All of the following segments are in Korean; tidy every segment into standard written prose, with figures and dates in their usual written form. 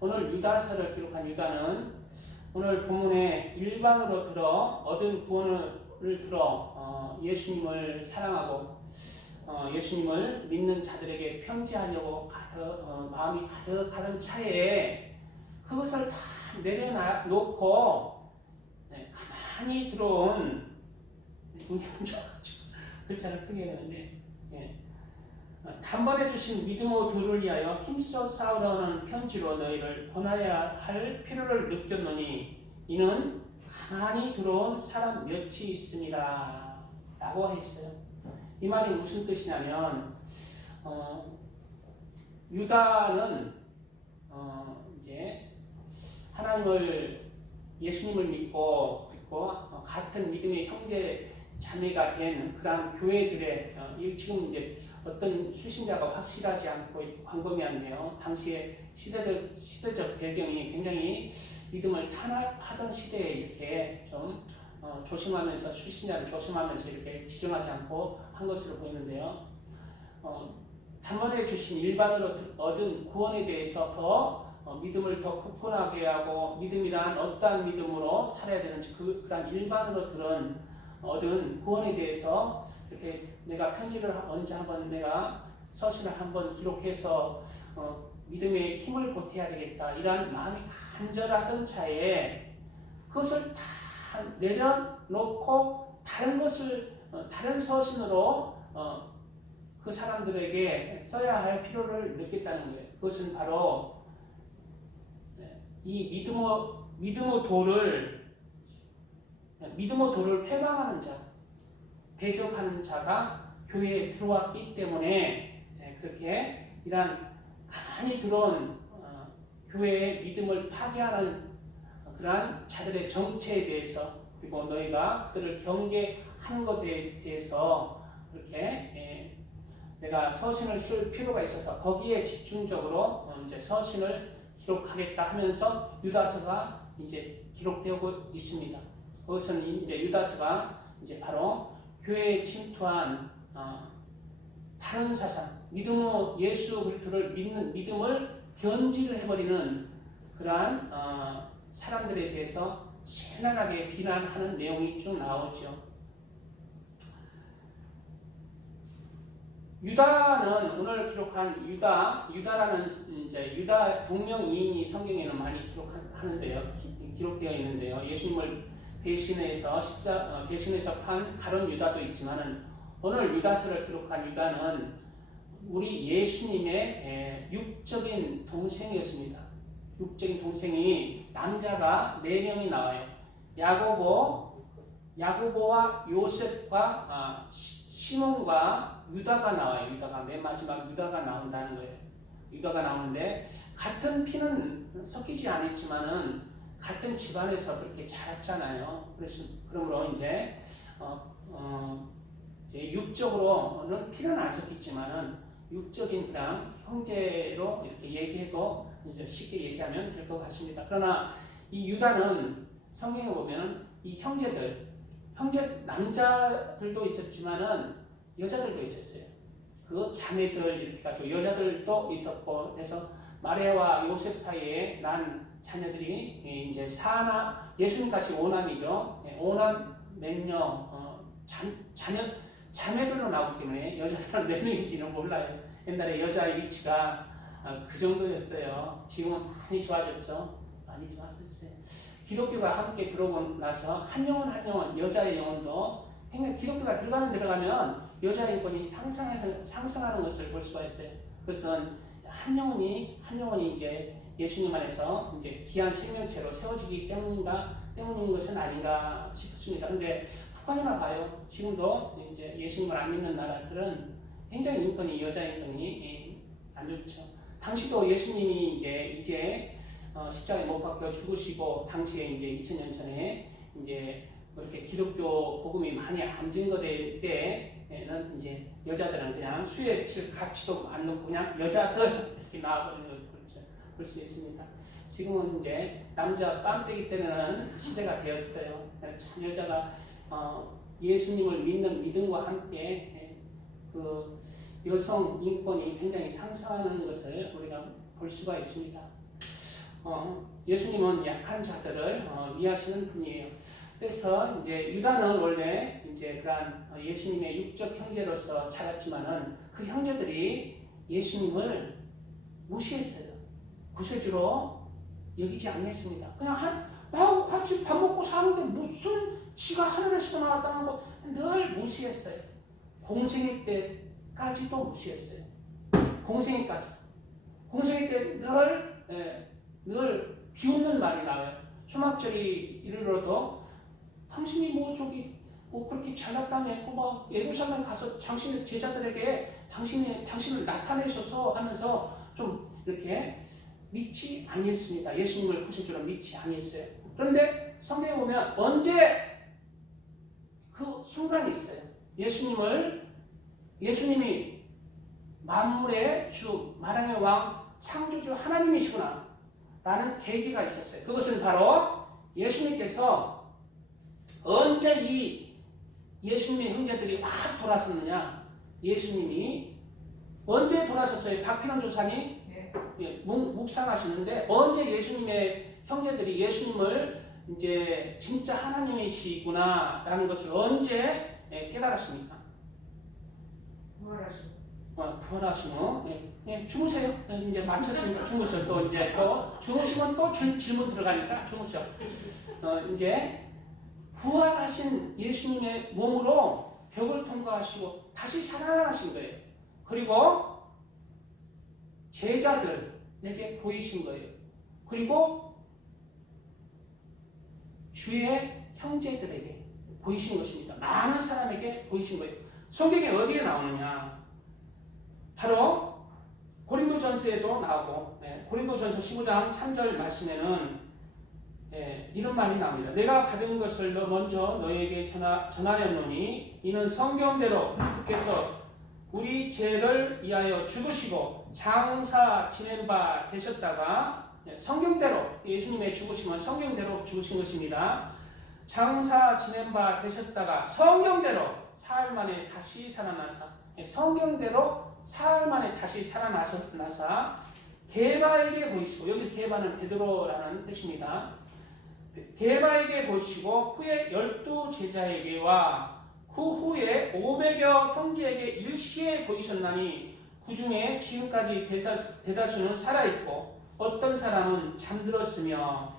오늘 유다서를 기록한 유다는 오늘 본문에 일반으로 들어 얻은 구원을 들어 예수님을 사랑하고 예수님을 믿는 자들에게 편지하려고 마음이 가득하던 차에 그것을 다 내려놓고 가만히 들어온 운이 안 좋아가지고 글자를 크게 했는데 단번에 주신 믿음의 도를 위하여 힘써 싸우려는 편지로 너희를 권하여야 할 필요를 느꼈노니 이는 가만히 들어온 사람 몇이 있습니다 라고 했어요. 이 말이 무슨 뜻이냐면 유다는 이제 하나님을 예수님을 믿고 같은 믿음의 형제 자매가 된 그런 교회들의 지금 이제 어떤 수신자가 확실하지 않고 광범위한데요. 당시의 시대적 배경이 굉장히 믿음을 탄압하던 시대에 이렇게 좀 조심하면서 수신자를 조심하면서 이렇게 지정하지 않고 한 것으로 보이는데요. 단번에 주신 일반으로 얻은 구원에 대해서 더 믿음을 더 굳건하게 하고 믿음이란 어떠한 믿음으로 살아야 되는지 그런 일반으로 얻은 구원에 대해서 이렇게 내가 편지를 언제 한번 내가 서신을 한번 기록해서 믿음의 힘을 보태야 되겠다 이런 마음이 간절하던 차에 그것을 다 내려놓고 다른 서신으로 그 사람들에게 써야 할 필요를 느꼈다는 거예요. 그것은 바로 이 믿음의 도를 회방하는 자, 대적하는 자가 교회에 들어왔기 때문에 그렇게 이러한 가만히 들어온 교회의 믿음을 파괴하는 그러한 자들의 정체에 대해서 그리고 너희가 그들을 경계하는 것에 대해서 그렇게 내가 서신을 쓸 필요가 있어서 거기에 집중적으로 이제 서신을 기록하겠다 하면서 유다서가 이제 기록되고 있습니다. 그것은 이제 유다서가 이제 바로 교회에 침투한 다른 사상, 믿음의 예수 그리스도를 믿는 믿음을 변질해버리는 그러한 사람들에 대해서 재난하게 비난하는 내용이 쭉 나오죠. 유다는 오늘 기록한 유다라는 이제 유다 동명이인이 성경에는 많이 기록되어 있는데요. 예수님을 대신해서 판 가룟 유다도 있지만은 오늘 유다서를 기록한 유다는 우리 예수님의 육적인 동생이었습니다. 육적인 동생이 남자가 4명이 나와요. 야고보와 요셉과 시몬과 유다가 나와요. 유다가 맨 마지막 유다가 나온다는 거예요. 유다가 나오는데 같은 피는 섞이지 않았지만은 같은 집안에서 그렇게 자랐잖아요. 그러므로 이제 육적으로는 피는 안 섞였지만은 육적인 그냥 형제로 이렇게 얘기해도 이제 쉽게 얘기하면 될 것 같습니다. 그러나 이 유다는 성경에 보면 이 형제 남자들도 있었지만은 여자들도 있었어요. 그 자매들 이렇게 가지고 여자들도 있었고 해서 마리아와 요셉 사이에 난 자녀들이 이제 예수님 같이 오남이죠. 오남 맹녀 자매들로 나오기 때문에 여자들은 몇 명인지는 몰라요. 옛날에 여자의 위치가 그 정도였어요. 지금은 많이 좋아졌죠. 많이 좋아졌어요. 기독교가 함께 들어오고 나서 한 영혼 여자의 영혼도 기독교가 들어가면 여자의 인권이 상승하는 것을 볼 수가 있어요. 그것은 한 영혼이 이제 예수님 안에서 이제 귀한 생명체로 세워지기 때문인 것은 아닌가 싶습니다. 근데 북한이나 봐요. 지금도 이제 예수님을 안 믿는 나라들은 굉장히 여자 인권이 안 좋죠. 당시도 예수님이 이제 십자가에 못 박혀 죽으시고 당시에 이제 2000년 전에 이제 그렇게 기독교 복음이 많이 안 증거될 때에는 이제 여자들은 그냥 수에 칠 가치도 안 놓고 그냥 여자들 이렇게 나와버리는 걸 볼 수 있습니다. 지금은 이제 남자 빰떼기 때는 시대가 되었어요. 참 여자가 예수님을 믿는 믿음과 함께 그 여성 인권이 굉장히 상승하는 것을 우리가 볼 수가 있습니다. 예수님은 약한 자들을 이해하시는 분이에요. 그래서 이제 유다는 원래 이제 그러한 예수님의 육적 형제로서 자랐지만은 그 형제들이 예수님을 무시했어요. 구세주로 여기지 않겠습니다. 그냥 나하고 같이 밥 먹고 사는데 무슨 지가 하늘에서 나왔다는 거 늘 무시했어요. 공생애 때까지도 무시했어요. 공생애까지. 공생애 때 늘 비웃는 말이 나와요. 초막절이 이르러도 당신이 그렇게 잘났다며 예루살렘 가서 당신의 제자들에게 당신을 나타내셔서 하면서 좀 이렇게 믿지 아니했습니다. 예수님을 구세주로 믿지 아니했어요. 그런데 성경에 보면 언제 그 순간이 있어요. 예수님이 만물의 주, 만왕의 왕, 창조주 하나님이시구나 라는 계기가 있었어요. 그것은 바로 예수님께서 언제 이 예수님의 형제들이 확 돌아섰느냐. 예수님이 언제 돌아섰어요? 박필원 조사님 묵상하시는데 언제 예수님의 형제들이 예수님을 이제 진짜 하나님이시구나 라는 것을 언제 깨달았습니까? 부활하시고 주무세요. 이제 마쳤으니까 주무세요. 또 이제 주무시면 또 질문 들어가니까 주무셔. 이제 부활하신 예수님의 몸으로 벽을 통과하시고 다시 살아나신 거예요. 그리고 제자들에게 보이신 거예요. 그리고 주의 형제들에게 보이신 것입니다. 많은 사람에게 보이신 거예요. 성경에 어디에 나오느냐? 바로 고린도전서에도 나오고 고린도전서 15장 3절 말씀에는 이런 말이 나옵니다. 내가 받은 것을 먼저 너희에게 전하였노니 이는 성경대로 그리스도께서 우리 죄를 위하여 죽으시고 장사 지낸 바 되셨다가 성경대로 예수님의 죽으심은 성경대로 죽으신 것입니다. 장사 지낸 바 되셨다가 성경대로 사흘 만에 다시 살아나사 성경대로 사흘 만에 다시 살아나사 게바에게 보이시고 여기서 게바는 베드로라는 뜻입니다. 게바에게 보이시고 후에 12 제자에게와 그 후에 500여 형제에게 일시에 보이셨나니 그 중에 지금까지 대다수는 살아있고 어떤 사람은 잠들었으며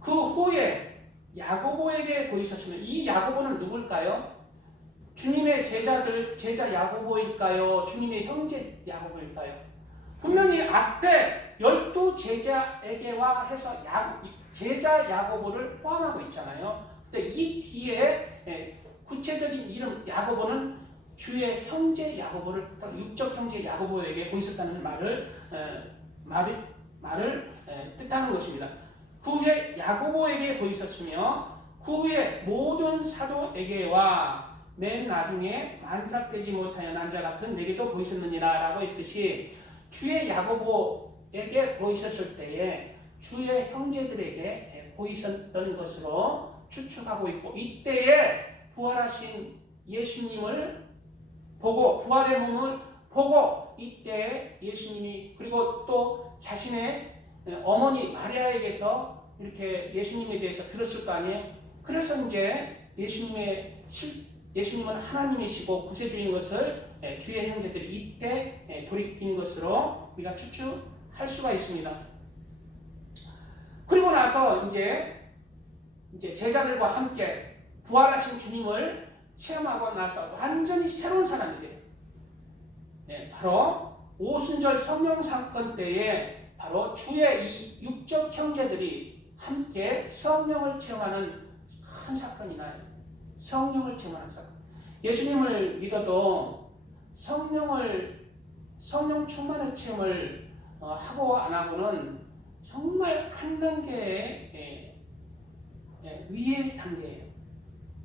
그 후에 야고보에게 보이셨으며 이 야고보는 누굴까요? 주님의 제자 야고보일까요? 주님의 형제 야고보일까요? 분명히 앞에 12 제자에게와 해서 제자 야고보를 포함하고 있잖아요. 근데 이 뒤에 구체적인 이름 야고보는 주의 형제 야고보를 육적 형제 야고보에게 보이셨다는 말을 뜻하는 것입니다. 그 후에 야고보에게 보이셨으며 그 후에 모든 사도에게와 맨 나중에 만삭되지 못하여 난 자 같은 내게도 보이셨느니라 라고 했듯이 주의 야고보에게 보이셨을 때에 주의 형제들에게 보이셨던 것으로 추측하고 있고 이때에 부활하신 예수님을 보고 부활의 몸을 보고 이때 예수님이 그리고 또 자신의 어머니 마리아에게서 이렇게 예수님에 대해서 들었을 거 아니에요. 그래서 이제 예수님은 하나님이시고 구세주인 것을 주의 형제들이 이때 돌이킨 것으로 우리가 추측할 수가 있습니다. 그리고 나서 이제 제자들과 함께 부활하신 주님을 체험하고 나서 완전히 새로운 사람이 돼요. 바로 오순절 성령 사건 때에 바로 주의 이 육적 형제들이 함께 성령을 체험하는 큰 사건이 나요. 성령을 체험하는 사건. 예수님을 믿어도 성령 충만의 체험을 하고 안 하고는 정말 한 단계의 위의 단계예요.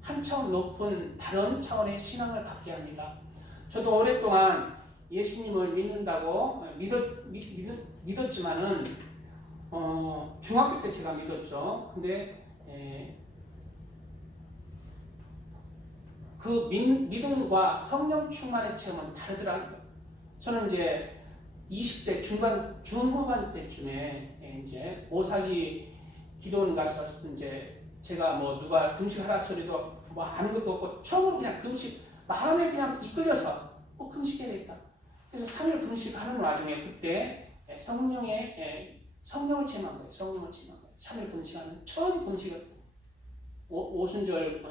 한 차원 높은 다른 차원의 신앙을 갖게 합니다. 저도 오랫동안 예수님을 믿는다고 믿었지만은 중학교 때 제가 믿었죠. 근데 그 믿음과 성령 충만의 체험은 다르더라고요. 저는 이제 20대 중후반 때쯤에 이제 오살리 기도원 가서 이제 제가 뭐 누가 금식하라 소리도 뭐 아는 것도 없고 처음으로 그냥 금식 마음에 그냥 이끌려서 금식해야겠다. 그래서 3일 금식하는 와중에 그때 성령을 체험한 거예요. 성령을 체험한 거예요. 3일 금식하는 처음 금식을 오순절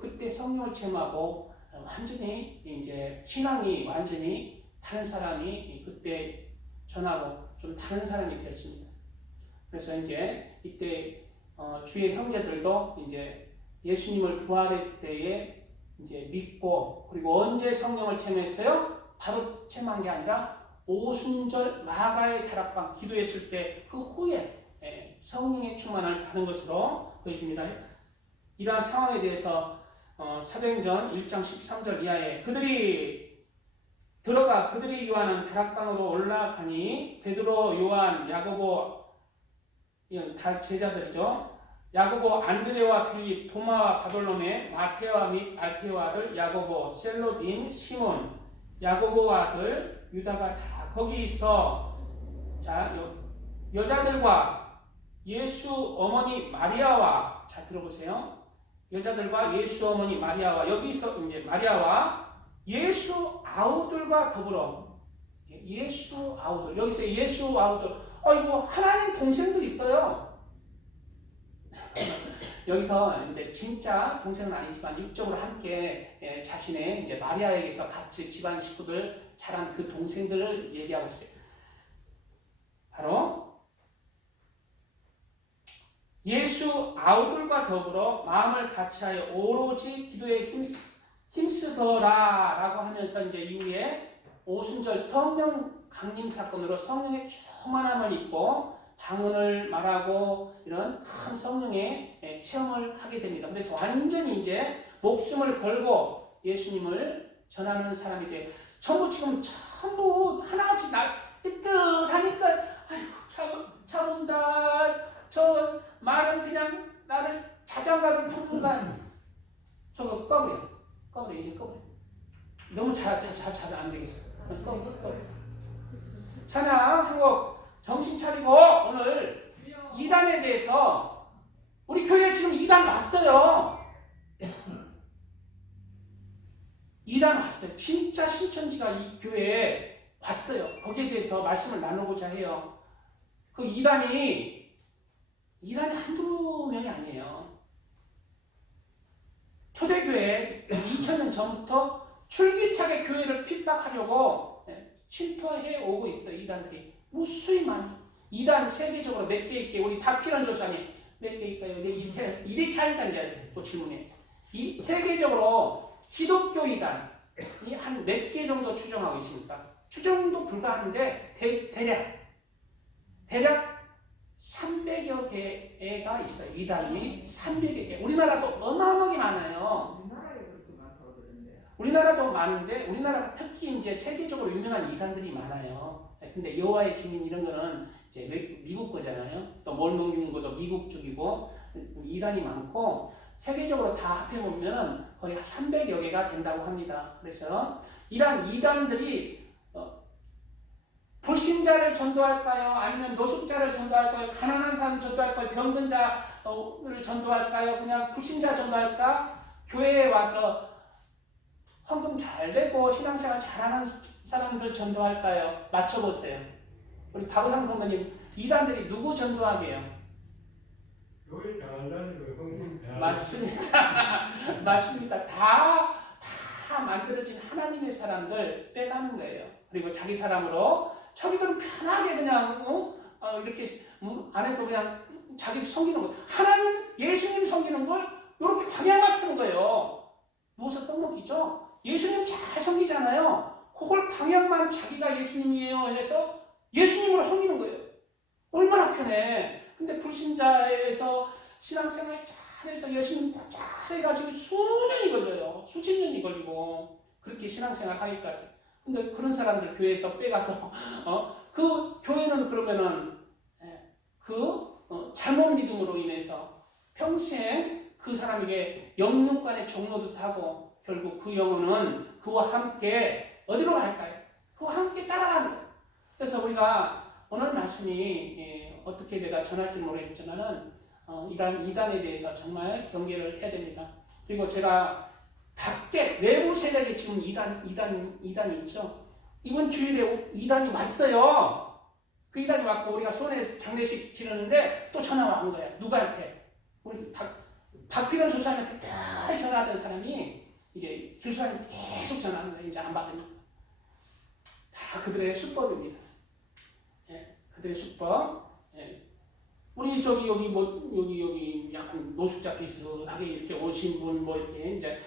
그때 성령을 체험하고 완전히 이제 신앙이 완전히 다른 사람이 그때 전하고 좀 다른 사람이 됐습니다. 그래서 이제 이때 주의 형제들도 이제 예수님을 부활의 때에 이제 믿고 그리고 언제 성령을 체험했어요? 바로 체험한 게 아니라 오순절 마가의 다락방 기도했을 때 그 후에 성령의 충만을 받은 것으로 보여집니다. 이러한 상황에 대해서 사도행전 1장 13절 이하에 그들이 들어가 그들이 요한은 다락방으로 올라가니 베드로, 요한, 야고보 이런 다 제자들이죠. 야고보, 안드레와 빌립, 도마와 바돌로메, 마테와 및 알페와 아들 야고보, 셀로딘, 시몬, 야고보 아들 유다가 다 거기 있어. 자, 여자들과 예수 어머니 마리아와 자 들어보세요. 여자들과 예수 어머니 마리아와 여기 있어 이제 마리아와 예수 아우들과 더불어 예수 아우들 여기서 예수 아우들 이거 하나님 동생들 있어요. 여기서 이제 진짜 동생은 아니지만 육적으로 함께 자신의 이제 마리아에게서 같이 집안 식구들 자란 그 동생들을 얘기하고 있어요. 바로 예수 아우들과 더불어 마음을 같이하여 오로지 기도에 힘쓰더라라고 하면서 이제 이후에 오순절 성령 강림 사건으로 성령의 충만함을 입고 방언을 말하고 이런 큰 성령의 체험을 하게 됩니다. 그래서 완전히 이제 목숨을 걸고 예수님을 전하는 사람이 돼요. 전부 하나같이 뜨뜻하니까 아이고 참은다. 저 말은 그냥 나를 자장가를 부른다. 저거 꺼버려 이제 꺼버려. 너무 잘 안 되겠어. 꺼버려. 찬양 한곡 정신 차리고 오늘 이단에 대해서 우리 교회에 지금 이단 왔어요. 이단 왔어요. 진짜 신천지가 이 교회에 왔어요. 거기에 대해서 말씀을 나누고자 해요. 그 이단이 한두 명이 아니에요. 초대교회 2000년 전부터 줄기차게 교회를 핍박하려고 침투해 오고 있어요. 이단들이 무수히 많이. 이단 세계적으로 몇 개 있게 우리 박필원 조사님 몇 개 있까요? 이렇게 하니까 이제 또 질문해. 이 세계적으로 기독교 이단이 한 몇 개 정도 추정하고 있습니까? 추정도 불가하는데 대략 300여 개가 있어요. 이단이 300여 개. 우리나라도 어마어마하게 많아요. 우리나라에 그렇게 많다고 그러는데요. 우리나라도 많은데 우리나라가 특히 이제 세계적으로 유명한 이단들이 많아요. 근데 여호와의 증인 이런 거는 이제 미국 거잖아요. 또 몰몬 것도 미국 쪽이고 이단이 많고 세계적으로 다 합해보면 거의 300여 개가 된다고 합니다. 그래서 이러한 이단들이 불신자를 전도할까요? 아니면 노숙자를 전도할까요? 가난한 사람 전도할까요? 병든 자를 전도할까요? 그냥 불신자 전도할까? 교회에 와서 헌금 잘 내고 신앙생활 잘하는 사람들 전도할까요? 맞춰보세요. 우리 박우상 선배님, 이단들이 누구 전도하게요? 교회 잘한다는 거 맞습니다. 맞습니다. 다 만들어진 하나님의 사람들 빼가는 거예요. 그리고 자기 사람으로 자기들은 편하게 그냥 이렇게 안 해도 그냥 자기 섬기는 거. 하나님 예수님 섬기는 걸 이렇게 방향 맞추는 거예요. 누워서 떡먹기죠. 예수님 잘 섬기잖아요. 그걸 방향만 자기가 예수님이에요 해서 예수님으로 섬기는 거예요. 얼마나 편해. 근데 불신자에서 신앙생활 잘해서 예수님 잘해가지고 수년이 걸려요. 수십 년이 걸리고 그렇게 신앙생활 하기까지. 근데 그런 사람들 교회에서 빼가서 그 교회는 그러면은 잘못 믿음으로 인해서 평생 그 사람에게 영육간의 종로도 타고 결국 그 영혼은 그와 함께 어디로 갈까요? 그와 함께 따라가는 거예요. 그래서 우리가 오늘 말씀이 어떻게 내가 전할지 모르겠지만은 이단에 대해서 정말 경계를 해야 됩니다. 그리고 제가 밖에 내부 세력에 지금 이단이 있죠. 이번 주일에 이단이 왔어요. 그 이단이 왔고 우리가 손에 장례식 치르는데 또 전화가 온 거야. 누구한테? 우리 박필원 수사한테 늘 전화하던 사람이 이제 길수한테 계속 전화하는 거야. 이제 안 받으니까. 다 그들의 수법입니다. 예, 그들의 수법. 예. 우리 저기 여기 약간 노숙자 비슷하게 이렇게 오신 분 뭐 이렇게 이제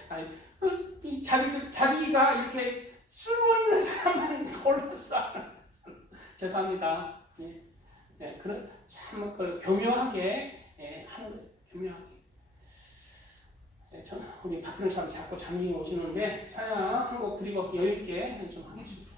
자기가 이렇게 쓰고 있는 사람만 골라서 죄송합니다. 예, 예, 그런 참 교묘하게 하는 거예요. 교묘하게. 예, 우리 박근혜 사람 자꾸 장님이 오시는데 찬양 한 곡 드리고 여유 있게 좀 하겠습니다.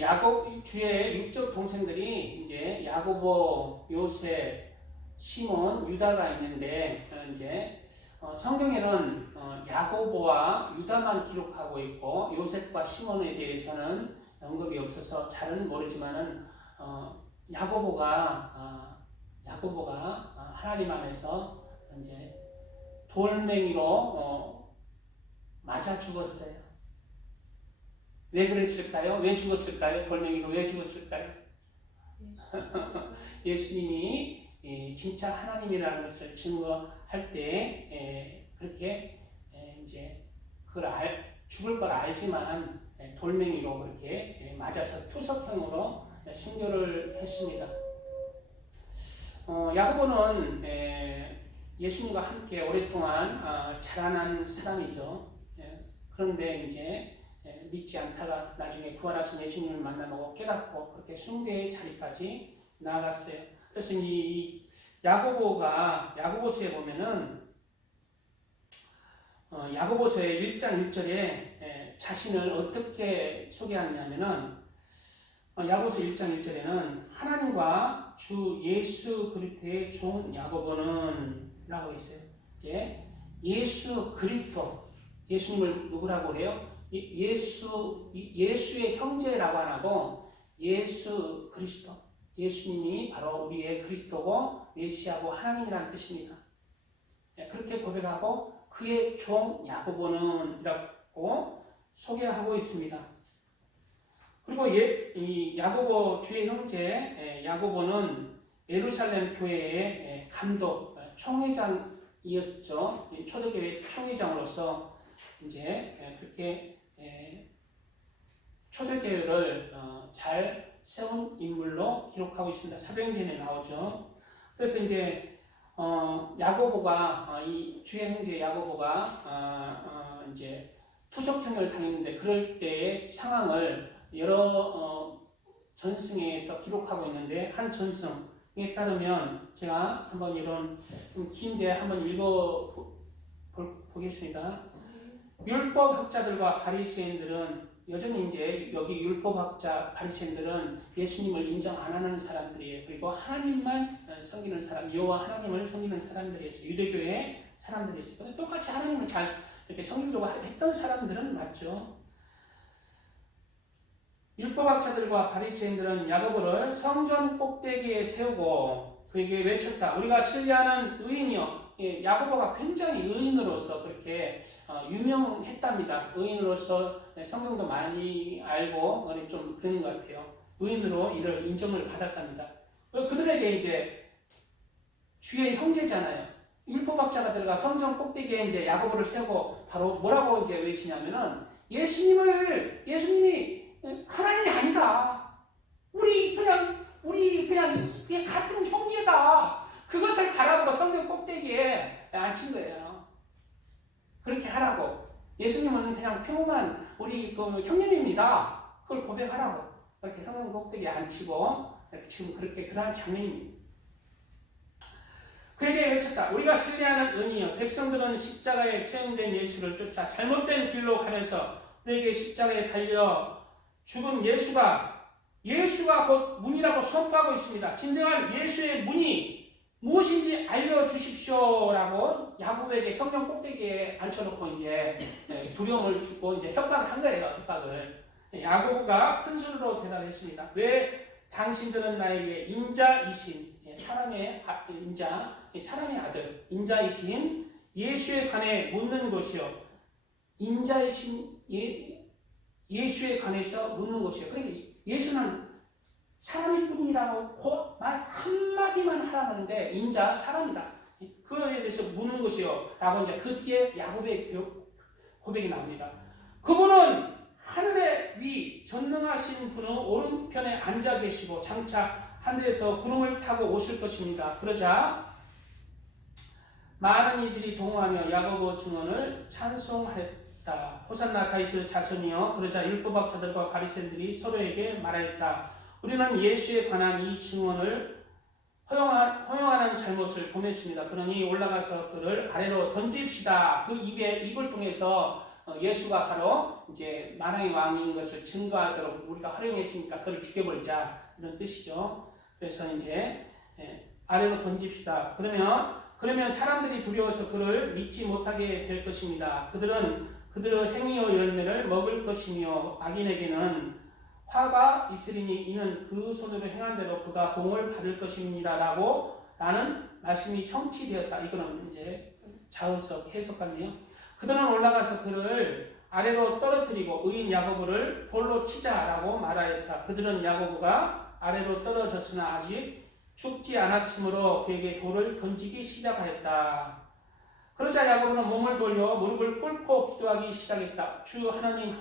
야곱 주의 육적 동생들이 이제 야고보, 요셉, 시몬, 유다가 있는데 이제 성경에는 야고보와 유다만 기록하고 있고 요셉과 시몬에 대해서는 언급이 없어서 잘은 모르지만은 야고보가 하나님 안에서 이제 돌멩이로 맞아 죽었어요. 왜 그랬을까요? 왜 죽었을까요? 돌멩이로 왜 죽었을까요? 예수님이 진짜 하나님이라는 것을 증거할 때 그렇게 이제 그걸 죽을 걸 알지만 돌멩이로 그렇게 맞아서 투석형으로 순교를 했습니다. 야고보는 예수님과 함께 오랫동안 자라난 사람이죠. 그런데 이제 믿지 않다가 나중에 부활하신 예수님을 만나보고 깨닫고 그렇게 순교의 자리까지 나아갔어요. 그래서 이 야고보서에 보면은 야고보서의 1장 1절에 자신을 어떻게 소개하느냐면은 야고보서 1장 1절에는 하나님과 주 예수 그리스도의 종 야고보는 라고 있어요. 이제 예수 그리스도, 예수님을 누구라고 그래요? 예수의 형제라고 안 하고 예수 그리스도, 예수님이 바로 우리의 그리스도고 메시아고 하나님이라는 뜻입니다. 그렇게 고백하고 그의 종 야고보는 이라고 소개하고 있습니다. 그리고 이 야고보 주의 형제 야고보는 예루살렘 교회의 감독 총회장이었죠. 초대교회 총회장으로서 이제 그렇게 초대교회를 잘 세운 인물로 기록하고 있습니다. 사도행전에 나오죠. 그래서 이제 야고보가 이 주의 형제 야고보가 이제 투석형을 당했는데 그럴 때의 상황을 여러 전승에서 기록하고 있는데 한 전승에 따르면 제가 한번 이런 좀 긴데 한번 읽어 보겠습니다. 율법학자들과 바리새인들은 여전히 이제 여기 율법학자 바리새인들은 예수님을 인정 안 하는 사람들이에요. 그리고 하나님만 섬기는 사람, 여호와 하나님을 섬기는 사람들이었어요. 유대교의 사람들이었어요. 똑같이 하나님을 잘 이렇게 섬기려고 했던 사람들은 맞죠. 율법학자들과 바리새인들은 야고보를 성전 꼭대기에 세우고 그에게 외쳤다. 우리가 신뢰하는 의인이요. 야고보가 굉장히 의인으로서 그렇게 유명했답니다. 의인으로서 성경도 많이 알고 좀 그런 것 같아요. 의인으로 이를 인정을 받았답니다. 그들에게 이제 주의 형제잖아요. 율법학자가 들어가 성전 꼭대기에 이제 야고보를 세우고 바로 뭐라고 이제 외치냐면은 예수님이 하나님이 아니다. 우리 그냥 같은 형제다. 그것을 바라보고 성전 꼭대기에 앉힌 거예요. 그렇게 하라고. 예수님은 그냥 평범한 우리 그 형님입니다. 그걸 고백하라고. 그렇게 성전 꼭대기에 앉히고 지금 그렇게 그러한 장면입니다. 그에게 외쳤다. 우리가 신뢰하는 은이여. 백성들은 십자가에 채용된 예수를 쫓아 잘못된 길로 가면서 우리에게 십자가에 달려 죽은 예수가 곧 문이라고 선포하고 있습니다. 진정한 예수의 문이 무엇인지 알려주십시오라고 야고보에게 성경 꼭대기에 앉혀놓고 이제 두려움을 주고 이제 협박을 한 거예요. 협박을. 야고보가 큰 소리로 대답했습니다. 왜 당신들은 나에게 인자이신 사람의 아들 인자이신 예수에 관해 묻는 것이요. 인자이신 예수에 관해서 묻는 것이요. 그러니까 예수는 사람일 뿐이라고 말 한마디만 하라는데 인자 사람이다. 그거에 대해서 묻는 것이요. 라고 이제 그 뒤에 야고보의 고백이 나옵니다. 그분은 하늘의 위 전능하신 분은 오른편에 앉아 계시고 장차 하늘에서 구름을 타고 오실 것입니다. 그러자 많은 이들이 동호하며 야고보 증언을 찬송하였다. 호산나 다윗의 자손이여. 그러자 율법학자들과 바리새인들이 서로에게 말하였다. 우리는 예수에 관한 이 증언을 허용하는 잘못을 범했습니다. 그러니 올라가서 그를 아래로 던집시다. 그 입을 통해서 예수가 바로 이제 만왕의 왕인 것을 증거하도록 우리가 활용했으니까 그를 죽여버리자 이런 뜻이죠. 그래서 이제 아래로 던집시다. 그러면 사람들이 두려워서 그를 믿지 못하게 될 것입니다. 그들의 행위의 열매를 먹을 것이며 악인에게는 화가 있으리니 이는 그 손으로 행한 대로 그가 공을 받을 것입니다라고 라는 말씀이 성취되었다. 이거는 이제 자우석 해석 같네요. 그들은 올라가서 그를 아래로 떨어뜨리고 의인 야고보를 돌로 치자라고 말하였다. 그들은 야고보가 아래로 떨어졌으나 아직 죽지 않았으므로 그에게 돌을 던지기 시작하였다. 그러자 야고보는 몸을 돌려 무릎을 꿇고 기도하기 시작했다. 주 하나님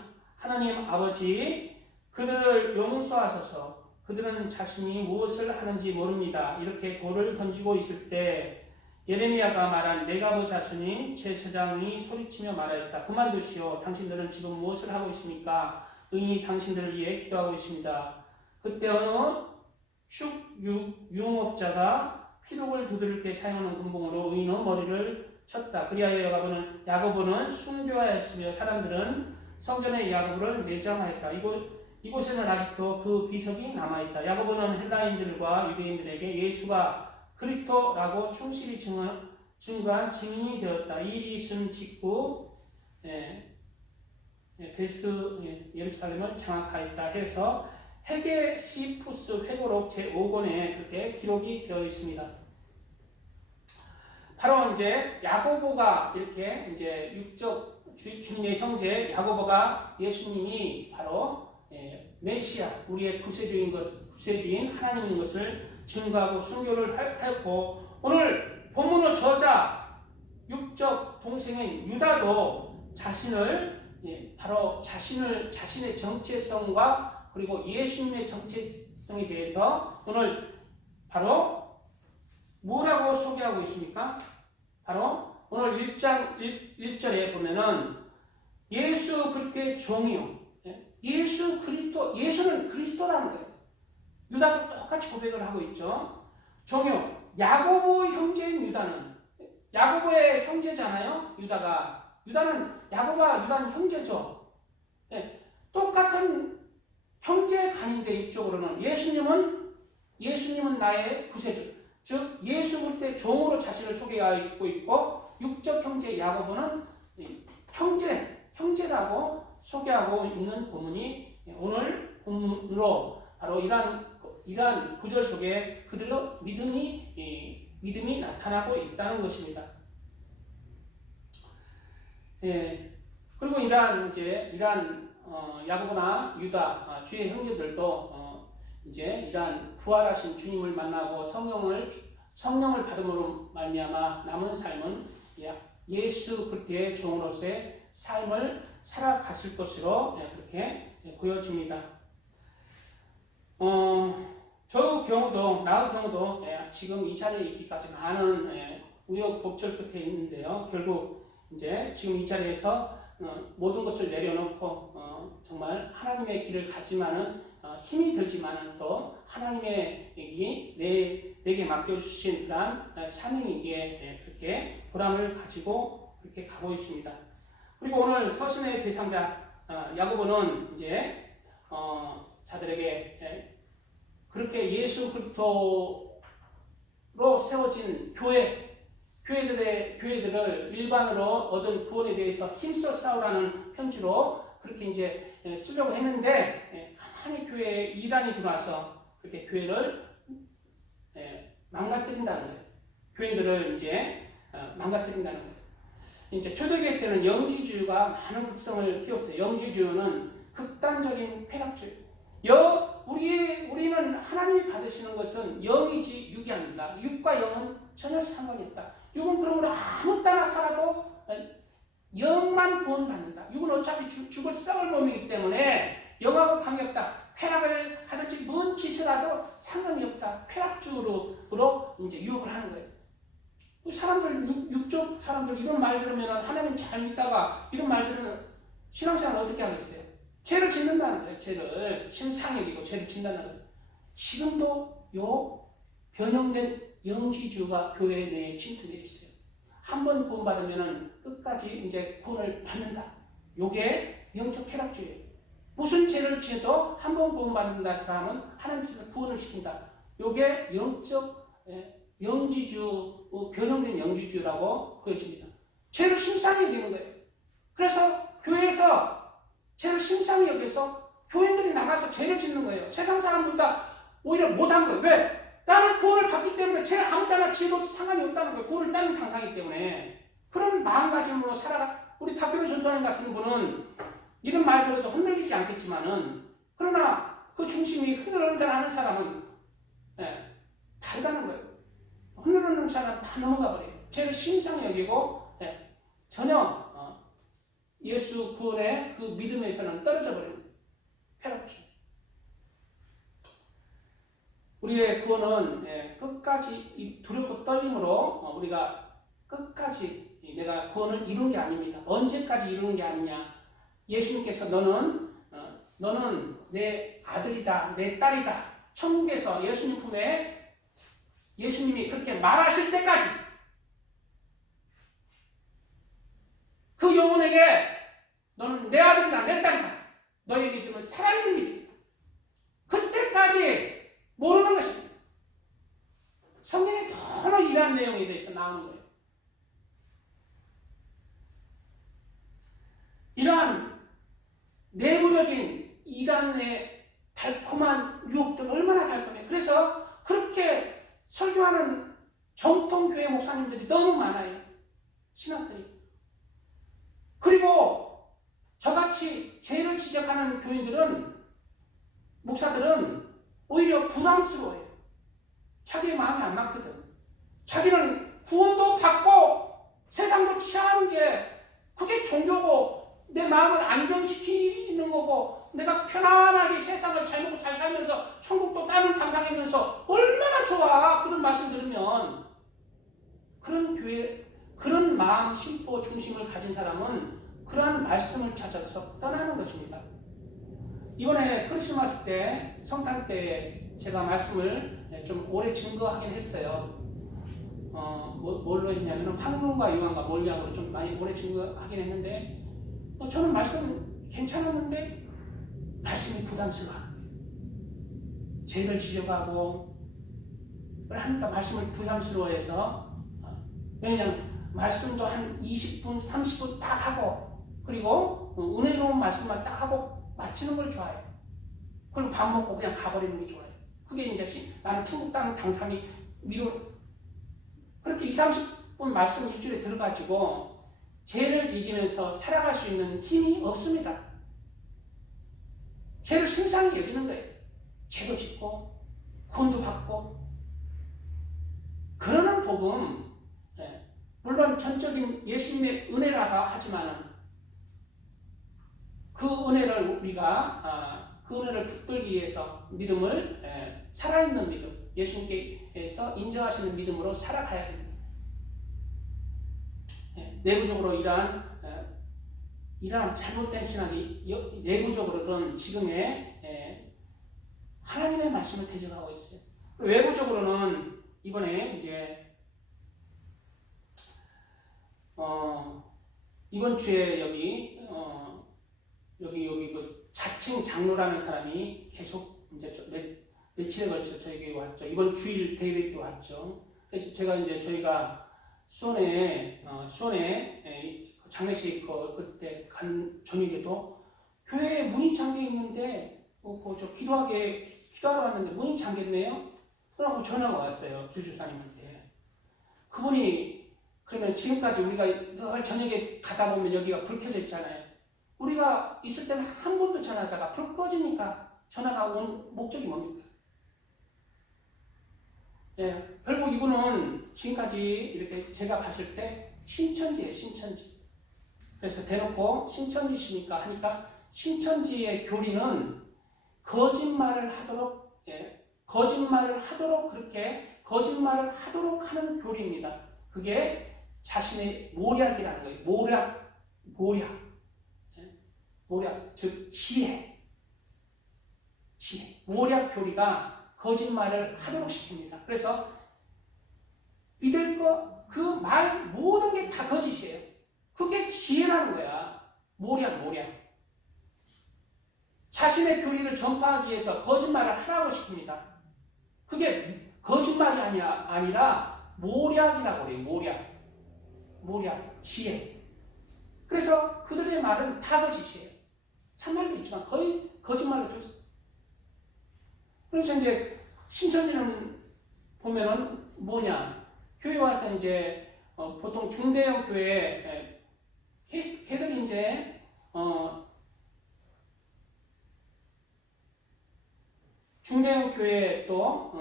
아버지, 그들을 용서하소서. 그들은 자신이 무엇을 하는지 모릅니다. 이렇게 돌을 던지고 있을 때 예레미야가 말한 네가보 자손인 제사장이 소리치며 말하였다. 그만두시오. 당신들은 지금 무엇을 하고 있습니까? 의인이 당신들을 위해 기도하고 있습니다. 그때 어느 유업자가 피독을 두들게 사용하는 군봉으로 의인의 머리를 쳤다. 그리하여 야고보는 순교하였으며 사람들은 성전의 야고보를 매장하였다. 이곳에는 아직도 그 비석이 남아있다. 야고보는 헬라인들과 유대인들에게 예수가 그리스도라고 충실히 증거한 증인이 되었다. 이 일이 있은 직후 예루살렘을 장악하였다 해서 헤게시푸스 회고록 제5권에 그렇게 기록이 되어 있습니다. 바로 이제 야고보가 이렇게 이제 육적 주님의 형제 야고보가 예수님이 바로 메시아, 우리의 구세주인 하나님인 것을 증거하고 순교를 하였고, 오늘 본문의 저자 육적 동생인 유다도 바로 자신의 정체성과 그리고 예수님의 정체성에 대해서 오늘 바로 뭐라고 소개하고 있습니까? 바로 오늘 1장 1절에 보면은 예수 그리스도의 종이요. 예수는 그리스도라는 거예요. 유다도 똑같이 고백을 하고 있죠. 종요. 야고보 형제인 유다는, 야고보의 형제잖아요. 유다는 유다는 형제죠. 네. 똑같은 형제 간인데 이쪽으로는 예수님은 나의 구세주, 즉 예수 그리스도의 종으로 자신을 소개하고 있고, 육적 형제 야고보는 형제라고 소개하고 있는 본문이 오늘 본문으로 바로 이러한 구절 속에 그들의 믿음이 나타나고 있다는 것입니다. 그리고 이러한 야고보나 유다 주의 형제들도 이제 이러한 부활하신 주님을 만나고 성령을 받음으로 말미암아 남은 삶은 예수 그리스도의 종으로서의 삶을 살아갔을 것으로 그렇게 보여집니다. 나의 경우도 지금 이 자리에 있기까지 많은 우여곡절 끝에 있는데요. 결국 이제 지금 이 자리에서 모든 것을 내려놓고 정말 하나님의 길을 가지만은 힘이 들지만은 또 하나님의 내게 맡겨주신 그러한 사명이기에 그렇게 보람을 가지고 그렇게 가고 있습니다. 그리고 오늘 서신의 대상자 야고보는 이제 자들에게 그렇게 예수 그리스도로 세워진 교회들을 일반으로 얻은 구원에 대해서 힘써 싸우라는 편지로 그렇게 이제 쓰려고 했는데, 가만히 교회에 이단이 들어와서 그렇게 교회를 망가뜨린다는 거예요. 교인들을 이제 망가뜨린다는 거예요. 이제 초대교회 때는 영지주의가 많은 극성을 띄웠어요. 영지주의는 극단적인 쾌락주의. 우리는 하나님이 받으시는 것은 영이지 육이 아닙니다. 육과 영은 전혀 상관이 없다. 육은 그러므로 아무 따라 살아도 영만 구원받는다. 육은 어차피 죽을 썩을 몸이기 때문에 영하고 관계없다. 쾌락을 하든지 뭔 짓을 하도 상관이 없다. 쾌락주의로 이제 유혹을 하는 거예요. 육적 사람들 이런 말 들으면 하나님 잘 믿다가 이런 말 들으면 신앙생활 어떻게 하겠어요? 죄를 짓는다는 거예요. 죄를 신상이고 죄를 짓는다는 거예요. 지금도 변형된 영지주가 교회 내에 침투되어 있어요. 한번 구원받으면 끝까지 이제 구원을 받는다. 요게 영적 쾌락주의예요. 무슨 죄를 지어도 한번 구원받는다 하면 하나님께서 구원을 시킨다. 요게 영적 영지주, 변형된 영지주라고 보여집니다. 죄를 심상히 여기는 거예요. 그래서 교회에서 죄를 심상히 여기서 교인들이 나가서 죄를 짓는 거예요. 세상 사람보다 오히려 못한 거예요. 왜? 나는 구원을 받기 때문에 죄 아무 때나 지어도 상관이 없다는 거예요. 구원을 따는 당상이기 때문에. 그런 마음가짐으로 살아가. 우리 박근혜 전소환 같은 분은 이런 말 들어도 흔들리지 않겠지만은, 그러나 그 중심이 흔들흔들 하는 사람은 다르다는 거예요. 흔들흔들 사람은 다 넘어가 버려요. 죄를 심상히 여기고 전혀 예수 구원의 그 믿음에서는 떨어져 버립니다. 패럽죠. 우리의 구원은 끝까지 두렵고 떨림으로 우리가 끝까지 내가 구원을 이룬 게 아닙니다. 언제까지 이루는 게 아니냐. 예수님께서 너는 내 아들이다, 내 딸이다. 천국에서 예수님 품에 예수님이 그렇게 말하실 때까지 그 영혼에게 너는 내 아들이다, 내 딸이다. 너의 믿음은 살아있는 믿음이다. 그때까지 모르는 것입니다. 성경에 여러 이러한 내용에 대해서 나오는 거예요. 이러한 내부적인 이단의 달콤한 유혹들 얼마나 달콤해요. 그래서 그렇게 설교하는 정통교회 목사님들이 너무 많아요. 신학들이. 그리고 저같이 죄를 지적하는 교인들은, 목사들은 오히려 부담스러워요. 자기의 마음이 안 맞거든. 자기는 구원도 받고 세상도 취하는 게 그게 종교고 내 마음을 안정시키는 거고 내가 편안하게 세상을 잘 먹고 잘 살면서 천국도 따는 당상이면서 얼마나 좋아. 그런 말씀 들으면 그런 교회, 그런 마음 심보 중심을 가진 사람은 그러한 말씀을 찾아서 떠나는 것입니다. 이번에 크리스마스 때, 성탄 때 제가 말씀을 좀 오래 증거하긴 했어요. 뭘로 했냐면 황론과 요한과 몰량으로 좀 많이 오래 증거하긴 했는데 저는 말씀 괜찮았는데 말씀이 부담스러워하는 거예요. 죄를 지적하고 하니까 말씀을 부담스러워해서 왜냐하면 말씀도 한 20분, 30분 딱 하고 그리고 은혜로운 말씀만 딱 하고 마치는 걸 좋아해요. 그리고 밥 먹고 그냥 가버리는 게 좋아요. 그게 이제 나는 천국 땅 당상이 위로 그렇게 20, 30분 말씀 일주일에 들어가지고 죄를 이기면서 살아갈 수 있는 힘이 없습니다. 죄를 심상히 여기는 거예요. 죄도 짓고 구원도 받고 그러는 복음, 물론 전적인 예수님의 은혜라고 하지만 그 은혜를 우리가 그 은혜를 붙들기 위해서 믿음을 살아있는 믿음, 예수님께서 인정하시는 믿음으로 살아가야 됩니다. 내부적으로 이러한 잘못된 신학이 내부적으로는 지금의 하나님의 말씀을 대적하고 있어요. 외부적으로는 이번에 이제 이번 주에 여기 그 자칭 장로라는 사람이 계속 이제 며칠에 걸쳐 저에게 왔죠. 이번 주일 대회도 왔죠. 그래서 저희가 수원에 장례식 그때 간 저녁에도 교회에 문이 잠겨 있는데 저 기도하러 왔는데 문이 잠겼네요. 그러고 전화가 왔어요. 주주사님한테. 그분이 그러면 지금까지 우리가 늘 저녁에 가다 보면 여기가 불 켜져 있잖아요. 우리가 있을 때는 한 번도 전화하다가 불 꺼지니까 전화가 온 목적이 뭡니까? 결국 이분은 지금까지 이렇게 제가 봤을 때 신천지예요, 신천지. 그래서 대놓고 신천지시니까 하니까 신천지의 교리는 거짓말을 하도록 그렇게 거짓말을 하도록 하는 교리입니다. 그게 자신의 모략이라는 거예요. 모략, 즉 지혜. 모략 교리가 거짓말을 하도록 시킵니다. 그래서 믿을 거, 그 말 모든 게 다 거짓이에요. 그게 지혜라는 거야. 모략. 자신의 교리를 전파하기 위해서 거짓말을 하라고 시킵니다. 그게 거짓말이 아니라 모략이라고 그래요. 모략, 지혜. 그래서 그들의 말은 다 거짓이에요. 참말도 있지만 거의 거짓말로 돼 있어요. 그래서 이제 신천지는 보면은 뭐냐, 교회 와서 이제 보통 중대형 교회 걔들이 이제 중대형 교회 또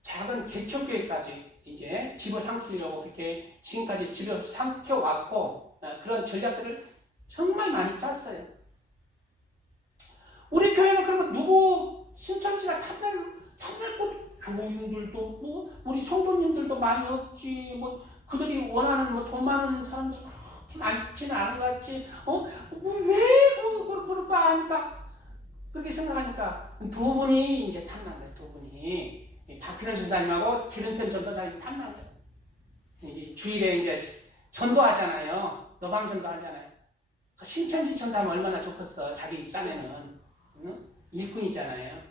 작은 개척교회까지 이제 집어삼키려고 그렇게 지금까지 집어삼켜 왔고 그런 전략들을 정말 많이 짰어요. 우리 교회는 그러면 누구 신천지나 탐낼 곳 교인들도 없고 우리 성도님들도 많이 없지 뭐 그들이 원하는 뭐 돈 많은 사람들 그렇게 많지는 않은 것 같지 왜 그럴까 하니까 그렇게 생각하니까 두 분이 이제 탐난 거예요. 두 분이 박필현 전사님하고 기른쌤 전도사님이 탐난 거예요. 이제 주일에 이제 전도하잖아요. 노방 전도하잖아요. 신천지 전도하면 얼마나 좋겠어. 자기 딴에는 응? 일꾼이잖아요.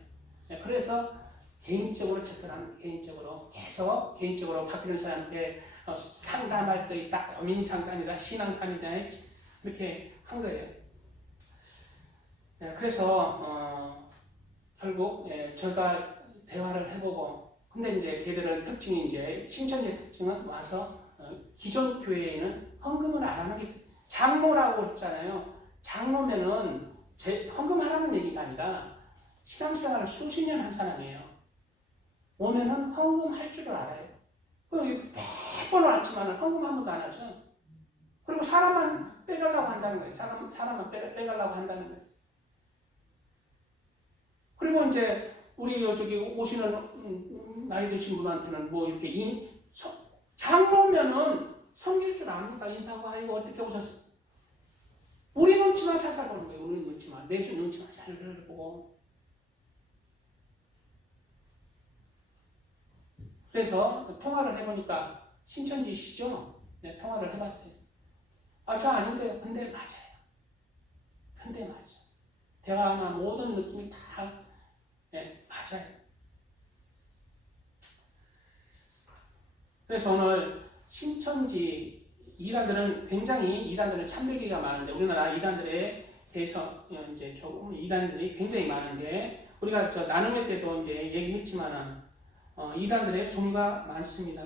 그래서 개인적으로 접근하는 개인적으로 계속 개인적으로 박필현 전사님한테 상담할 거 있다. 고민 상담이다. 신앙 상담이다. 이렇게 한 거예요. 그래서 결국 저가 대화를 해보고 근데 이제 걔들은 특징이 이제 신천지의 특징은 와서 기존 교회에는 헌금을 안 하는 게 장로라고 했잖아요. 장로면은 헌금하라는 얘기가 아니라 신앙생활을 수십 년 한 사람이에요. 오면은 헌금할 줄을 알아요. 그리고 100번을 왔지만 헌금 한 번도 안 하죠. 그리고 사람만 빼가려고 한다는 거예요. 사람만 빼가려고 한다는 거예요. 그리고 이제 우리 저기 오시는 나이 드신 분한테는 뭐 이렇게 장로면은 섬길 줄 압니까? 인사하고 이거 어떻게 오셨어? 우리 눈치만 살살 보는 거예요. 우리 눈치만. 내 눈치만 잘 보고. 그래서 통화를 해보니까 신천지시죠? 네, 통화를 해봤어요. 저 아닌데요. 근데 맞아요. 근데 맞아. 대화나 모든 느낌이 다 네, 맞아요. 그래서 오늘 신천지 이단들은 굉장히 이단들은 참되기가 많은데 우리나라 이단들에 대해서 이제 조금 이단들이 굉장히 많은데 우리가 저 나눔회 때도 이제 얘기했지만은 이단들의 종류가 많습니다.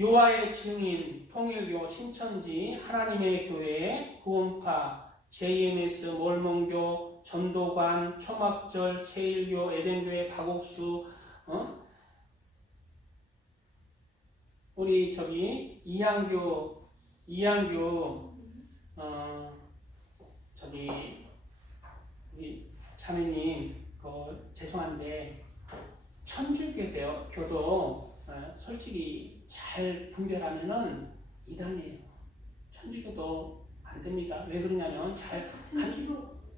요하의 증인, 통일교, 신천지, 하나님의 교회, 구원파, JMS, 몰몬교, 전도관, 초막절, 세일교, 에덴교회, 박옥수, 우리 저기 이양교 저기 우리 자매님 죄송한데 천주교도 솔직히 잘 분별하면은 이단이에요. 천주교도 안 됩니다. 왜 그러냐면 잘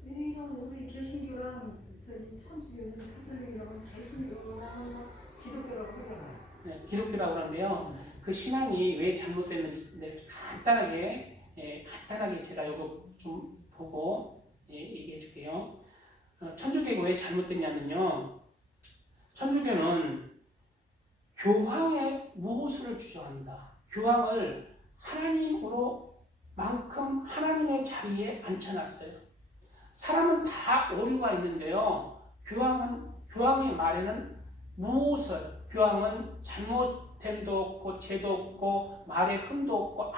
왜냐면 우리 개신교랑 저기 천주교는 가톨릭이랑 개신교랑 기독교라고 그러잖아요. 네, 기독교라고 그러는데요. 그 신앙이 왜 잘못됐는지 간단하게 제가 이거 좀 보고 얘기해 줄게요. 천주교가 왜 잘못됐냐면요. 천주교는 교황의 무엇을 주장합니다. 교황을 하나님으로만큼 하나님의 자리에 앉혀놨어요. 사람은 다 오류가 있는데요. 교황의 말에는 무엇을 교황은 잘못됨도 없고 죄도 없고 말에 흠도 없고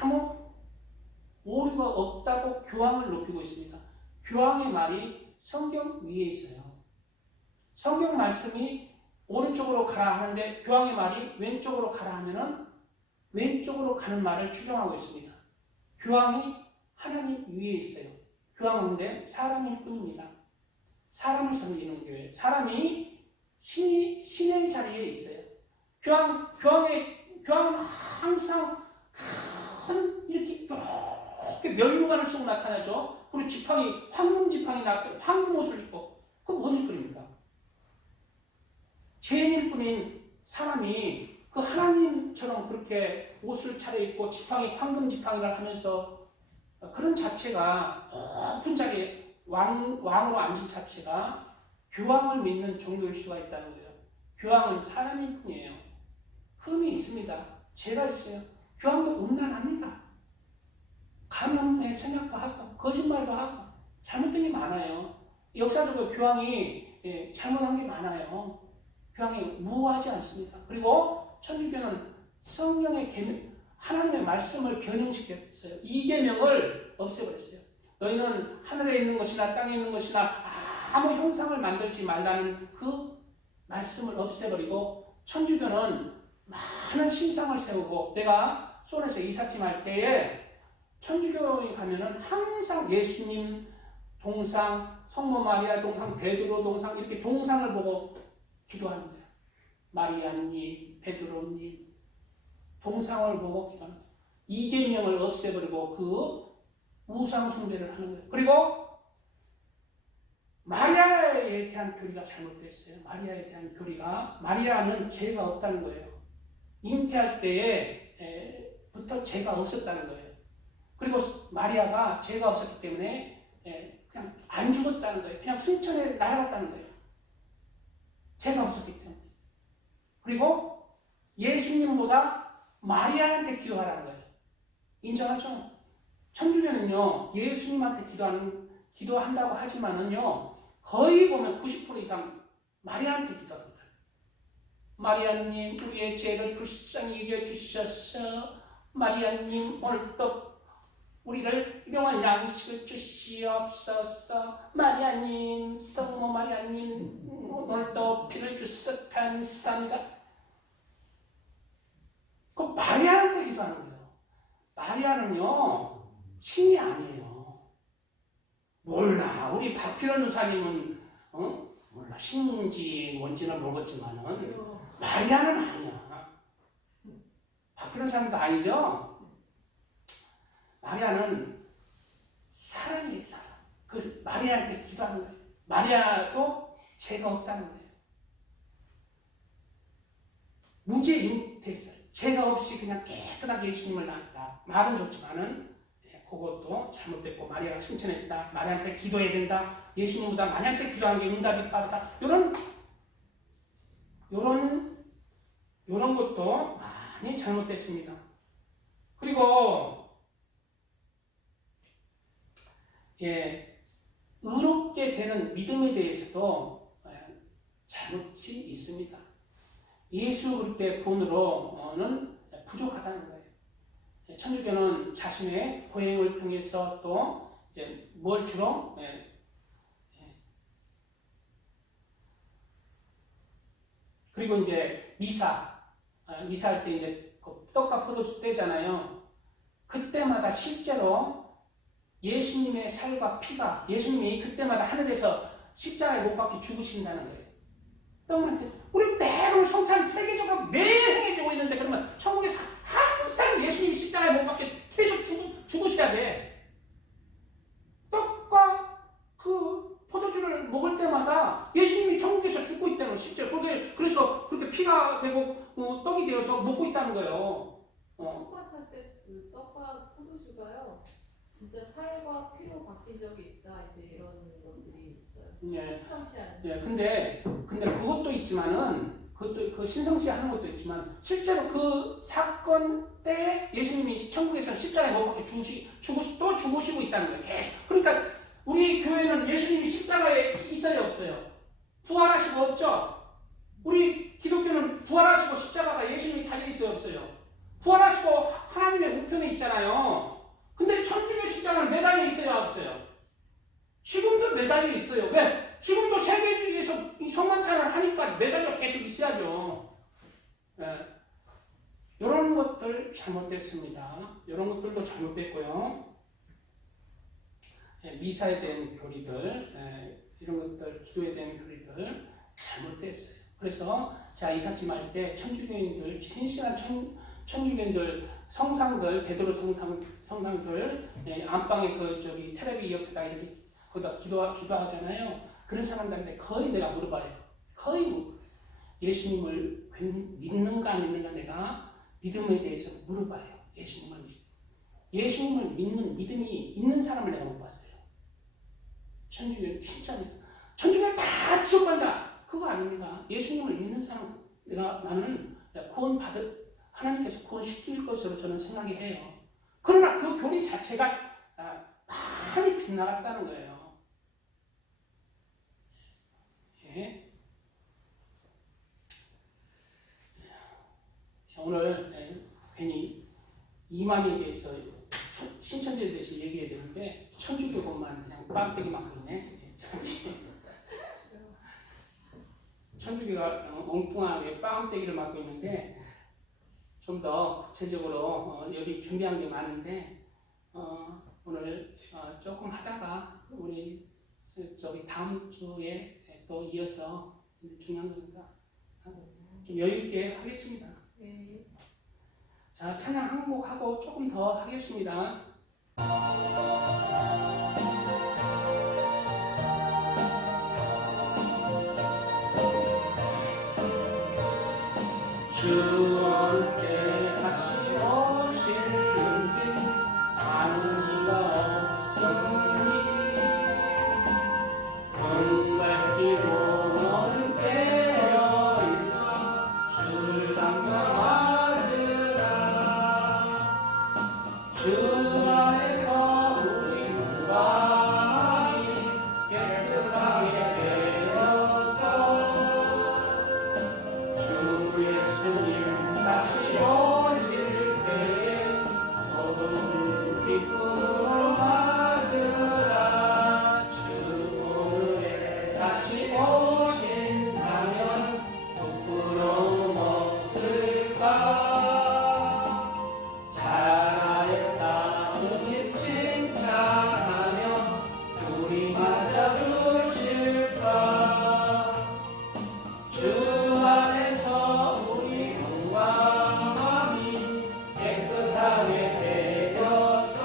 아무 오류가 없다고 교황을 높이고 있습니다. 교황의 말이 성경 위에 있어요. 성경 말씀이 오른쪽으로 가라 하는데 교황의 말이 왼쪽으로 가라 하면은 왼쪽으로 가는 말을 추종하고 있습니다. 교황이 하나님 위에 있어요. 교황은 근데 사람일 뿐입니다. 사람을 섬기는 교회. 사람이 신의 자리에 있어요. 교황은 항상 큰 이렇게 멸류관을 쓰고 나타나죠. 그리고 황금 지팡이 황금 옷을 입고 그건 뭔 일거리입니까? 죄인일 뿐인 사람이 그 하나님처럼 그렇게 옷을 차려입고 황금 지팡이를 하면서 그런 자체가 높은 자리에 왕으로 앉은 자체가 교황을 믿는 종교일 수가 있다는 거예요. 교황은 사람일 뿐이에요. 흠이 있습니다. 죄가 있어요. 교황도 음란합니다. 가면의 생각도 하고 거짓말도 하고 잘못된 게 많아요. 역사적으로 교황이 잘못한 게 많아요. 교황이 무호하지 않습니다. 그리고 천주교는 성령의 하나님의 말씀을 변형시켰어요. 이계명을 없애버렸어요. 너희는 하늘에 있는 것이나 땅에 있는 것이나 아무 형상을 만들지 말라는 그 말씀을 없애버리고 천주교는 많은 신상을 세우고 내가 수원에서 이삿짐 할 때에 천주교에 가면은 항상 예수님 동상, 성모 마리아 동상, 베드로 동상 이렇게 동상을 보고 기도하는 거예요. 마리아님, 베드로님 동상을 보고 기도하는 거예요. 이계명을 없애버리고 그 우상 숭배를 하는 거예요. 그리고 마리아에 대한 교리가 잘못됐어요. 마리아에 대한 교리가 마리아는 죄가 없다는 거예요. 잉태할 때부터 죄가 없었다는 거예요. 그리고 마리아가 죄가 없었기 때문에 그냥 안 죽었다는 거예요. 그냥 승천에 날아갔다는 거예요. 죄가 없었기 때문에. 그리고 예수님보다 마리아한테 기도하라는 거예요. 인정하죠? 천주교는요, 예수님한테 기도한다고 하지만은요, 거의 보면 90% 이상 마리아한테 기도합니다. 마리아님, 우리의 죄를 불쌍히 여겨주셔서, 마리아님, 오늘도 우리를 일용할 양식을 주시옵소서. 마리아님, 성모 마리아님, 오늘도 피를 주셔서 감사합니다. 그 마리아한테 기도하는 거예요. 마리아는요, 신이 아니에요. 몰라. 우리 박필원 누사님은, 몰라. 신인지 뭔지는 모르겠지만은, 마리아는 아니야. 박필원 사람도 아니죠? 마리아는 사랑이에요, 사랑. 그 마리아한테 기도하는 거예요. 마리아도 죄가 없다는 거예요. 무죄 잉태했어요. 죄가 없이 그냥 깨끗하게 예수님을 낳았다. 말은 좋지만은 그것도 잘못됐고 마리아가 승천했다. 마리아한테 기도해야 된다. 예수님보다 마리아한테 기도한 게 응답이 빠르다. 요런 것도 많이 잘못됐습니다. 그리고 의롭게 되는 믿음에 대해서도 잘못이 있습니다. 예수 그리스도의 구원으로는 부족하다는 거예요. 천주교는 자신의 고행을 통해서 또 이제 뭘 주로 그리고 이제 미사할 때 이제 떡과 포도주 때잖아요. 그때마다 실제로 예수님의 살과 피가 예수님이 그때마다 하늘에서 십자가에 못 박혀 죽으신다는 거예요. 떡한테 우리 매일 성찬 세계적으로 매일 행해지고 있는데 그러면 천국에서 항상 예수님이 십자가에 못 박혀 계속 죽으셔야 돼. 떡과 그 포도주를 먹을 때마다 예수님이 천국에서 죽고 있다는 거예요. 실제로 그래서 그렇게 피가 되고 떡이 되어서 먹고 있다는 거예요. 성찬 때 그 떡과 포도주가요. 진짜 살과 피로 바뀐 적이 있다. 이제 이런 것들이 있어요. 예. 신성시하는. 예. 근데 그것도 있지만은 그 신성시 하는 것도 있지만 실제로 그 사건 때 예수님이 천국에서 십자가에 못 박혀 또 죽으시고 있다는 거예요. 계속. 그러니까 우리 교회는 예수님이 십자가에 있어요, 없어요? 부활하시고 없죠? 우리 기독교는 부활하시고 십자가가 예수님이 달려 있어요, 없어요? 부활하시고 하나님의 우편에 있잖아요. 근데 천주교 십자가는 매달려 있어요, 없어요? 지금도 매달려 있어요. 왜? 지금도 세계주의에서 이 성만찬을 하니까 매달려 계속 있어야죠. 이런 것들 잘못됐습니다. 이런 것들도 잘못됐고요. 미사에 대한 교리들, 이런 것들, 기도에 대한 교리들 잘못됐어요. 그래서 제가 이삿짐할 때 천주교인들, 신실한 천주교인들 성상들, 베드로 성상들 안방에 텔레비 옆에다 이렇게 거기다 기도하잖아요. 그런 사람들한테 거의 내가 물어봐요. 거의 예수님을 믿는가 안 믿는가 내가 믿음에 대해서 물어봐요. 예수님을 믿는 믿음이 있는 사람을 내가 못 봤어요. 천주교는 진짜 천주교는 다 지옥간다. 그거 아닙니다. 예수님을 믿는 사람 나는 하나님께서 구원시킬 것으로 저는 생각이 해요. 그러나 그 교리 자체가 많이 빗나갔다는 거예요. 예. 오늘 괜히 이만희에 대해서 신천지에 대해서 얘기해야 되는데 천주교만 그냥 빵떼기 맞고 있네. 천주교가 엉뚱하게 빵떼기를 맞고 있는데 좀 더 구체적으로 여기 준비한 게 많은데 오늘 조금 하다가 우리 저기 다음 주에 또 이어서 중요한 거니까 좀 여유 있게 하겠습니다. 네. 자, 찬양 한 곡 하고 조금 더 하겠습니다. 주께 다시 오실는지 아는 이가 없으니 금발키고 너는 깨어있어 주를 담겨맞으라. 주 안에서 우리 눈과 마음이 깨끗하게 되어서 주 예수님 다시 오실 때에 모든 기쁨으로 맞으라. 주 오늘에 다시 오신다면 부끄러움 없을까. 살아있다 주님 칭찬하며 우리 맞아주실까. 주 안에서 우리 몸과 마음이 깨끗하게 되어서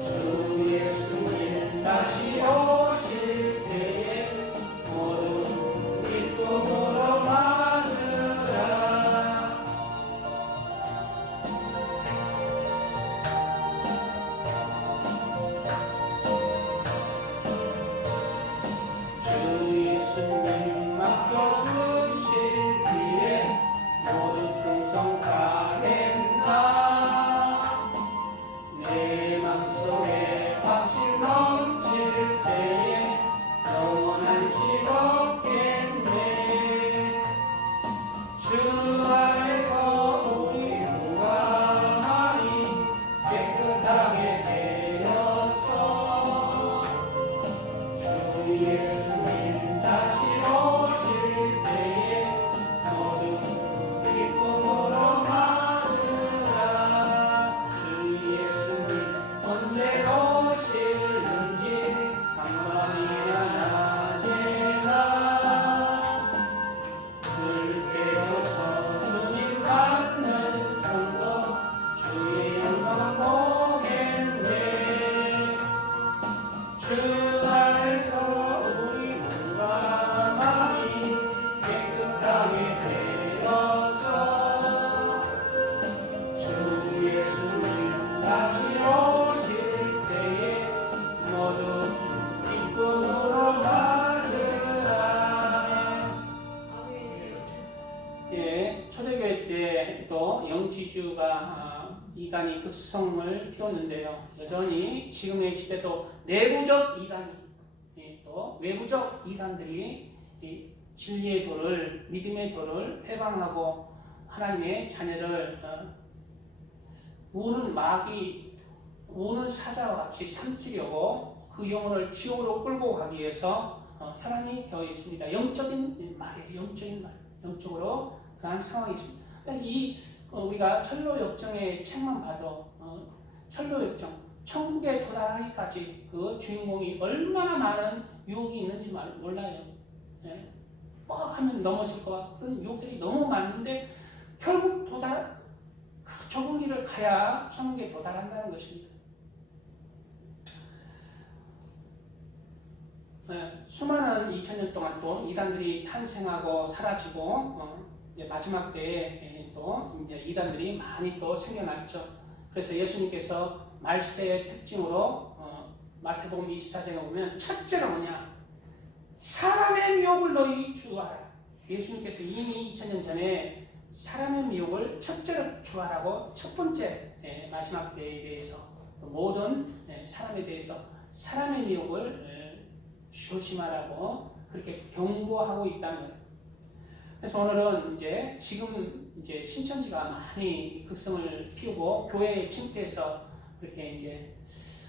주 예수님 다시 오실 때에 모든 기쁨으로 맞으라. 주 예수님 맡겨주신 뒤에 모든 충성 다했나. 내 맘속에 확신 넘칠 때에 영원한 식 없겠네. 주 안에서 우리 몸과 마음이 깨끗하게 되어서 주 예수님 다시 오실 때에 모든 기쁨으로 맞으라. 주 예수님 언제 오실는지 밤밤이나 낮에나 불 깨워서 주님 받는 성도 주의 영광 보겠네. 주 안에서 우리 몸과 마음이 깨끗하게 되어서 주 예수님 다시 오실 때에 모두 기쁨으로 맞으라. 아멘. 예, 초대교회 때 또 영지주가 이단이 극성을 피웠는데요. 여전히 지금의 시대도 내부적 이단이 또 외부적 이단들이 이 진리의 도를 믿음의 도를 회방하고 하나님의 자녀를 우는 마귀 우는 사자와 같이 삼키려고 그 영혼을 지옥으로 끌고 가기 위해서 혈안이 되어 있습니다. 영적인 말이에요. 영적인 말, 영적으로 그러한 상황이 있습니다. 이 우리가 철로역정의 책만 봐도 철로역정 천국에 도달하기까지 그 주인공이 얼마나 많은 유혹이 있는지 몰라요. 예. 뻑 하면 넘어질 것 같은 유혹들이 너무 많은데 결국 그 좁은 길을 가야 천국에 도달한다는 것입니다. 예. 수많은 2000년 동안 또 이단들이 탄생하고 사라지고 이제 마지막 때에 또 이제 이단들이 많이 또 생겨났죠. 그래서 예수님께서 말세의 특징으로 마태복음 24장에 보면 첫째가 뭐냐? 사람의 미혹을 너희 주하라. 예수님께서 이미 2000년 전에 사람의 미혹을 첫째로 주하라고 첫 번째 마지막 때에 대해서 모든 사람에 대해서 사람의 미혹을 조심하라고 그렇게 경고하고 있다는 거예요. 그래서 오늘은 지금 신천지가 많이 극성을 피우고 교회에 침투해서 그렇게 이제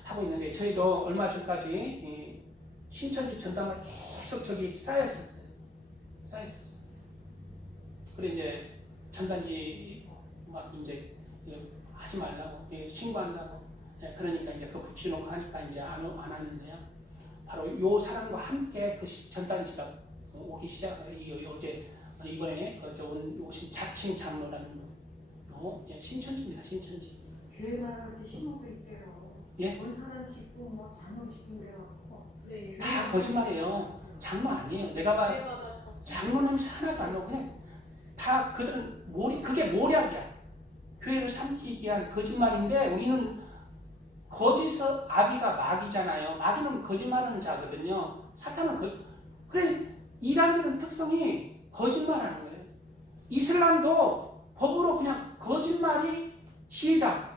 하고 있는데 저희도 얼마 전까지 신천지 전당을 계속 저기 쌓였었어요. 그래 이제 전단지 막 이제 하지 말라고 신고한다고. 그러니까 이제 그 붙여놓고 하니까 이제 안 하는데요. 바로 요 사람과 함께 그 전단지가 오기 시작해요. 어제 이번에 오신 자칭 장로라는 분, 신천지입니다. 신천지. 교회만 하는데 심어서 있대요. 예? 본 사람 짓고 뭐 자녀 짓고 그래갖고. 네. 다 거짓말이에요. 장로 아니에요. 내가 봐 교회마다 다 장로는 하나도 안 나오고 그냥 다 그들은 그게 모략이야. 교회를 삼키기 위한 거짓말인데 우리는 거짓의 아비가 마귀잖아요. 마귀는 거짓말하는 자거든요. 사탄은 그래 이단들은 특성이 거짓말하는 거예요. 이슬람도 법으로 그냥 거짓말이 지혜다.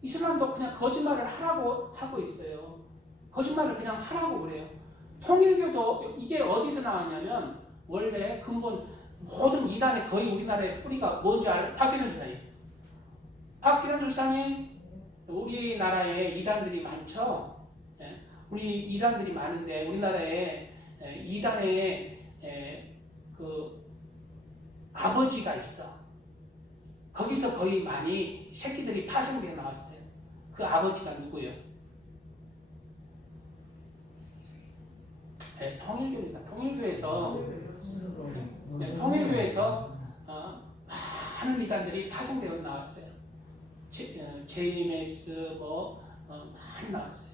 이슬람도 그냥 거짓말을 하라고 하고 있어요. 거짓말을 그냥 하라고 그래요. 통일교도 이게 어디서 나왔냐면 원래 근본 모든 이단의 거의 우리나라의 뿌리가 뭔지 알아요? 박기련 주사님. 박기련 주사님 우리나라에 이단들이 많죠. 우리 이단들이 많은데 우리나라에 이단의 그 아버지가 있어. 거기서 거의 많이 새끼들이 파생되어 나왔어요. 그 아버지가 누구예요? 통일교입니다. 통일교에서 많은 이단들이 파생되어 나왔어요. JMS 많이 나왔어요.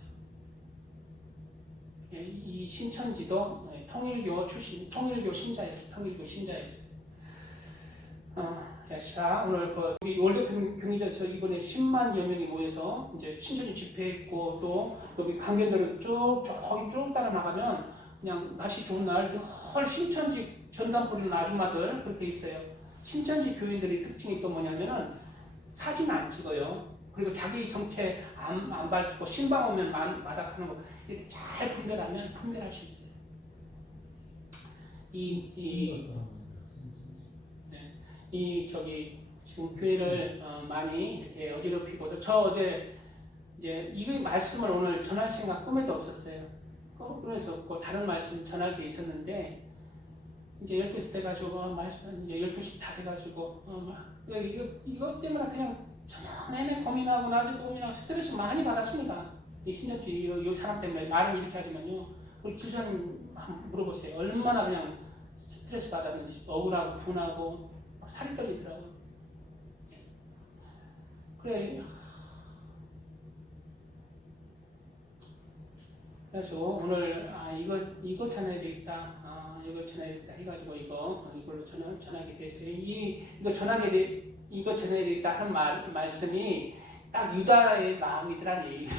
이 신천지도 통일교 출신, 통일교 신자였어요. 자, 오늘 우리 월드 경의전에서 이번에 10만여 명이 모여서 이제 신천지 집회했고 또 여기 강변도를 쭉 따라 나가면 그냥 날씨 좋은 날 늘 신천지 전단 뿌리는 아줌마들 그렇게 있어요. 신천지 교인들의 특징이 또 뭐냐면은 사진 안 찍어요. 그리고 자기 정체 안 밝히고 신방 오면 마닥하는 거 이렇게 잘 분별할 수 있어요. 지금 교회를 많이 이렇게 어지럽히고 저 어제 이제 이 말씀을 오늘 전할 생각 꿈에도 없었어요. 그래서 다른 말씀 전할 게 있었는데 이제 12시 돼가지고 이제 12시 다 돼가지고 이거 때문에 그냥 저녁 내내 고민하고 낮에도 고민하고 스트레스 많이 받았습니다. 이 신천지 이 사람 때문에 말을 이렇게 하지만요. 우리 기수님 한번 물어보세요. 얼마나 그냥 스트레스 받았는지 억울하고 분하고 막 살이 떨리더라고요. 그래. 그래서 오늘 이거 전해야 되겠다. 이거 전해야 되겠다 해가지고 이걸로 전하게 됐어요. 이거 전해야 되겠다 하는 말씀이 딱 유다의 마음이더란 얘기예요.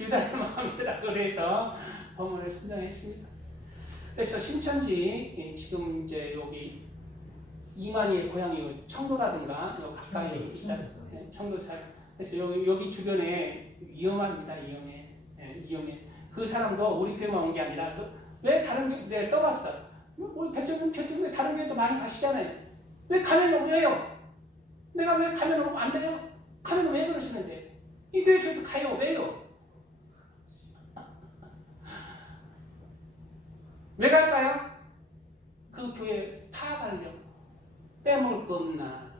유다의 마음이더라. 그래서 본문을 선정했습니다. 그래서 신천지 지금 이제 여기 이만희의 고향이 청도라든가 여기 가까이 있다. 청도살. 그래서 여기 주변에 위험합니다. 위험해. 그 사람도 우리 교회만 온 게 아니라 왜 다른 교회 내가 떠봤어. 우리 배정교회 다른 교회도 많이 가시잖아요. 왜 가면 왜요? 내가 왜 가면 안 돼요? 가면 왜 그러시는데? 이 교회 저도 가요. 왜요? 왜 갈까요? 그 교회 파악하려고. 빼먹을 거 없나?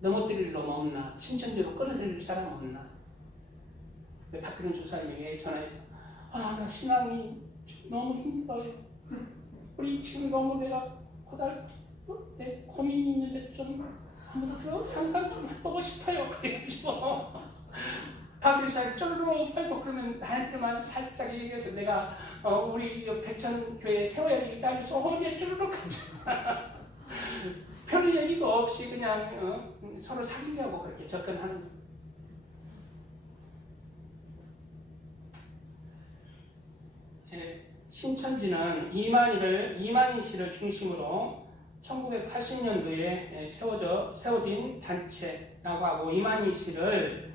넘어뜨릴 놈 없나? 신천지로 끌어들일 사람 없나? 박근혜 주사님에게 전화해서 나 신앙이 너무 힘들어요. 우리 지금 너무 내가 내 고민이 있는데 좀 아무도 상담 좀 해보고 싶어요. 그래가지고 박근혜 주사님 쪼르륵 빨고 그러면 나한테만 살짝 얘기해서 내가 우리 백천교회 세워야 되겠다 해서 어디에 쪼르륵 하지 별 얘기도 없이 그냥 서로 사귀려고 그렇게 접근하는 거예요. 신천지는 이만희 씨를 중심으로 1980년도에 세워진 단체라고 하고 이만희 씨를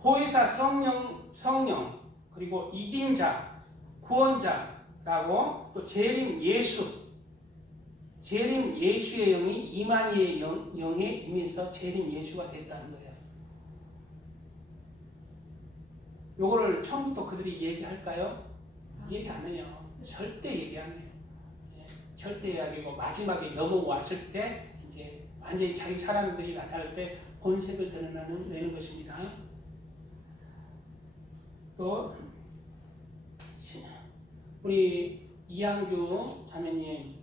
보혜사 성령 그리고 이긴자, 구원자라고 또 재림 예수의 영이 이만희의 영에 임해서 재림 예수가 됐다는 거예요. 요거를 처음부터 그들이 얘기할까요? 얘기 안 해요. 절대 얘기 안 해요. 절대 이야기고 마지막에 넘어왔을 때 이제 완전히 자기 사람들이 나타날 때 본색을 드러내는 것입니다. 또 우리 이양규 자매님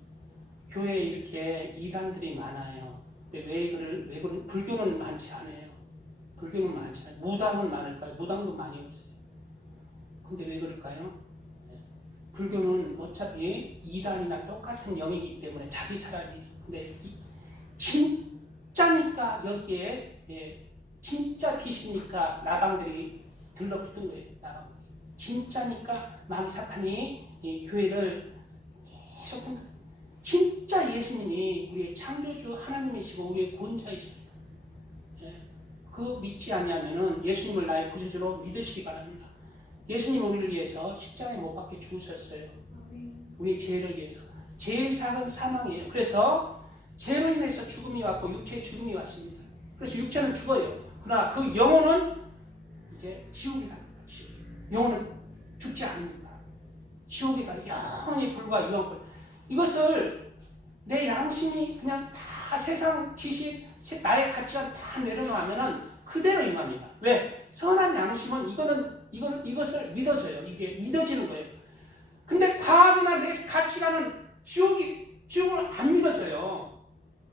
교회에 이렇게 이단들이 많아요. 근데 왜 불교는 많지 않아요. 불교는 많지 않아요. 무당은 많을까요? 무당도 많이 없어요. 근데 왜 그럴까요? 불교는 어차피 이단이나 똑같은 영이기 때문에 자기 사람이에요. 근데 진짜니까 여기에 진짜 빛이니까 나방들이 들러붙은 거예요. 나방. 진짜니까 마귀 사탄이 이 교회를 계속 진짜 예수님이 우리의 창조주 하나님이시고 우리의 본자이십니다. 그 믿지 않냐면은 예수님을 나의 구주로 믿으시기 바랍니다. 예수님 우리를 위해서 십자가에 못 박혀 죽으셨어요. 우리의 죄를 위해서. 죄의 삭은 사망이에요. 그래서 죄로 인해서 죽음이 왔고 육체의 죽음이 왔습니다. 그래서 육체는 죽어요. 그러나 그 영혼은 이제 지옥에 갑니다. 영혼은 죽지 않습니다. 지옥에 가는 영원히 불과 영혼. 이것을 내 양심이 그냥 다 세상 지식, 나의 가치관 다 내려놓으면은 그대로 임합니다. 왜? 선한 양심은 이것을 믿어져요. 이게 믿어지는 거예요. 근데 과학이나 내 가치관은 지옥을 안 믿어져요.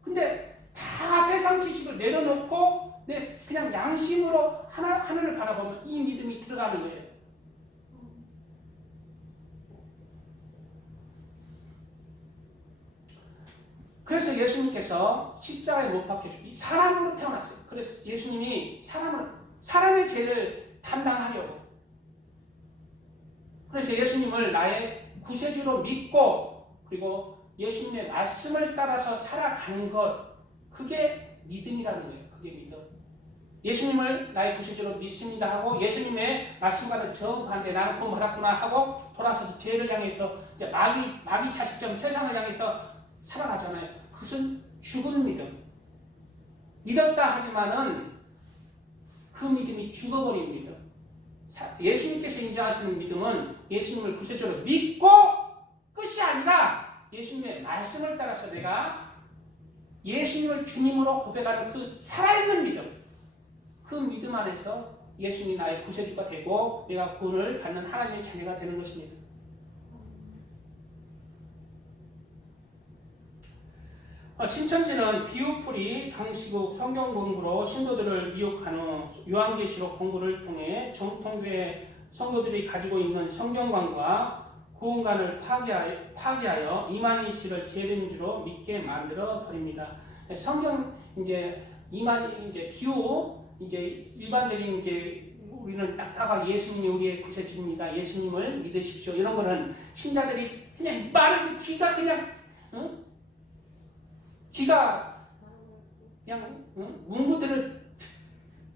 근데 다 세상 지식을 내려놓고 내 그냥 양심으로 하늘을 바라보면 이 믿음이 들어가는 거예요. 그래서 예수님께서 십자가에 못 박혀 주기 사람으로 태어났어요. 그래서 예수님이 사람의 죄를 담당하려고. 그래서 예수님을 나의 구세주로 믿고 그리고 예수님의 말씀을 따라서 살아가는 것, 그게 믿음이라는 거예요. 그게 믿음. 예수님을 나의 구세주로 믿습니다 하고 예수님의 말씀과는 정반대 나는 그 말았구나 하고 돌아서서 죄를 향해서 이제 마귀 자식처럼 세상을 향해서 살아가잖아요. 그것은 죽은 믿음. 믿었다 하지만은 그 믿음이 죽어버린 믿음. 예수님께서 인정하시는 믿음은 예수님을 구세주로 믿고 끝이 아니라 예수님의 말씀을 따라서 내가 예수님을 주님으로 고백하는 그 살아있는 믿음. 그 믿음 안에서 예수님이 나의 구세주가 되고 내가 구원을 받는 하나님의 자녀가 되는 것입니다. 신천지는 비유풀이 방시국 성경 공부로 신도들을 미혹한 후 요한계시록 공부를 통해 정통교회 성도들이 가지고 있는 성경관과 구원관을 파괴하여 이만희씨를 재림주로 믿게 만들어 버립니다. 성경 비유 일반적인 우리는 딱딱하게 예수님이 우리의 구세주입니다. 예수님을 믿으십시오. 이런 거는 신자들이 그냥 말을 귀가 그냥 문구들을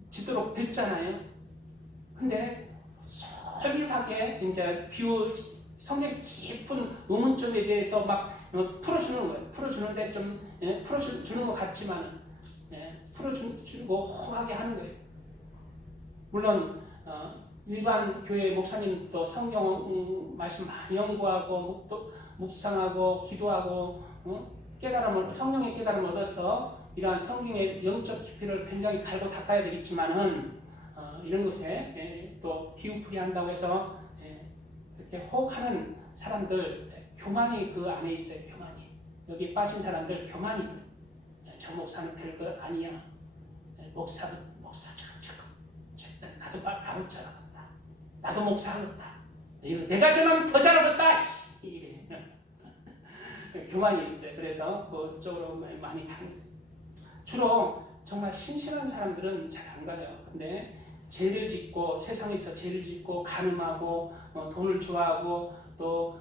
짓도록 듣잖아요. 근데 솔직하게 비유 성경 깊은 의문점에 대해서 막 풀어주는 거예요. 풀어주는데 좀 풀어주는 것 같지만 풀어주고 허하게 하는 거예요. 물론 일반 교회 목사님도 성경 말씀 많이 연구하고 또 묵상하고 기도하고 성령의 깨달음을 얻어서 이러한 성경의 영적 깊이를 굉장히 갈고 닦아야 되겠지만은 이런 것에 또 비유풀이 한다고 해서 이렇게 혹하는 사람들 교만이 그 안에 있어요. 교만이 여기에 빠진 사람들 교만이 저 목사는 별거 아니야. 목사처럼 나도 나올 줄 알았다. 나도 목사하겠다. 내가 저놈 더 잘하겠다. 교만이 있어요. 그래서 그쪽으로 많이 가는 거예요. 주로 정말 신실한 사람들은 잘 안 가요. 근데 죄를 짓고 세상에서 죄를 짓고 간음하고 돈을 좋아하고 또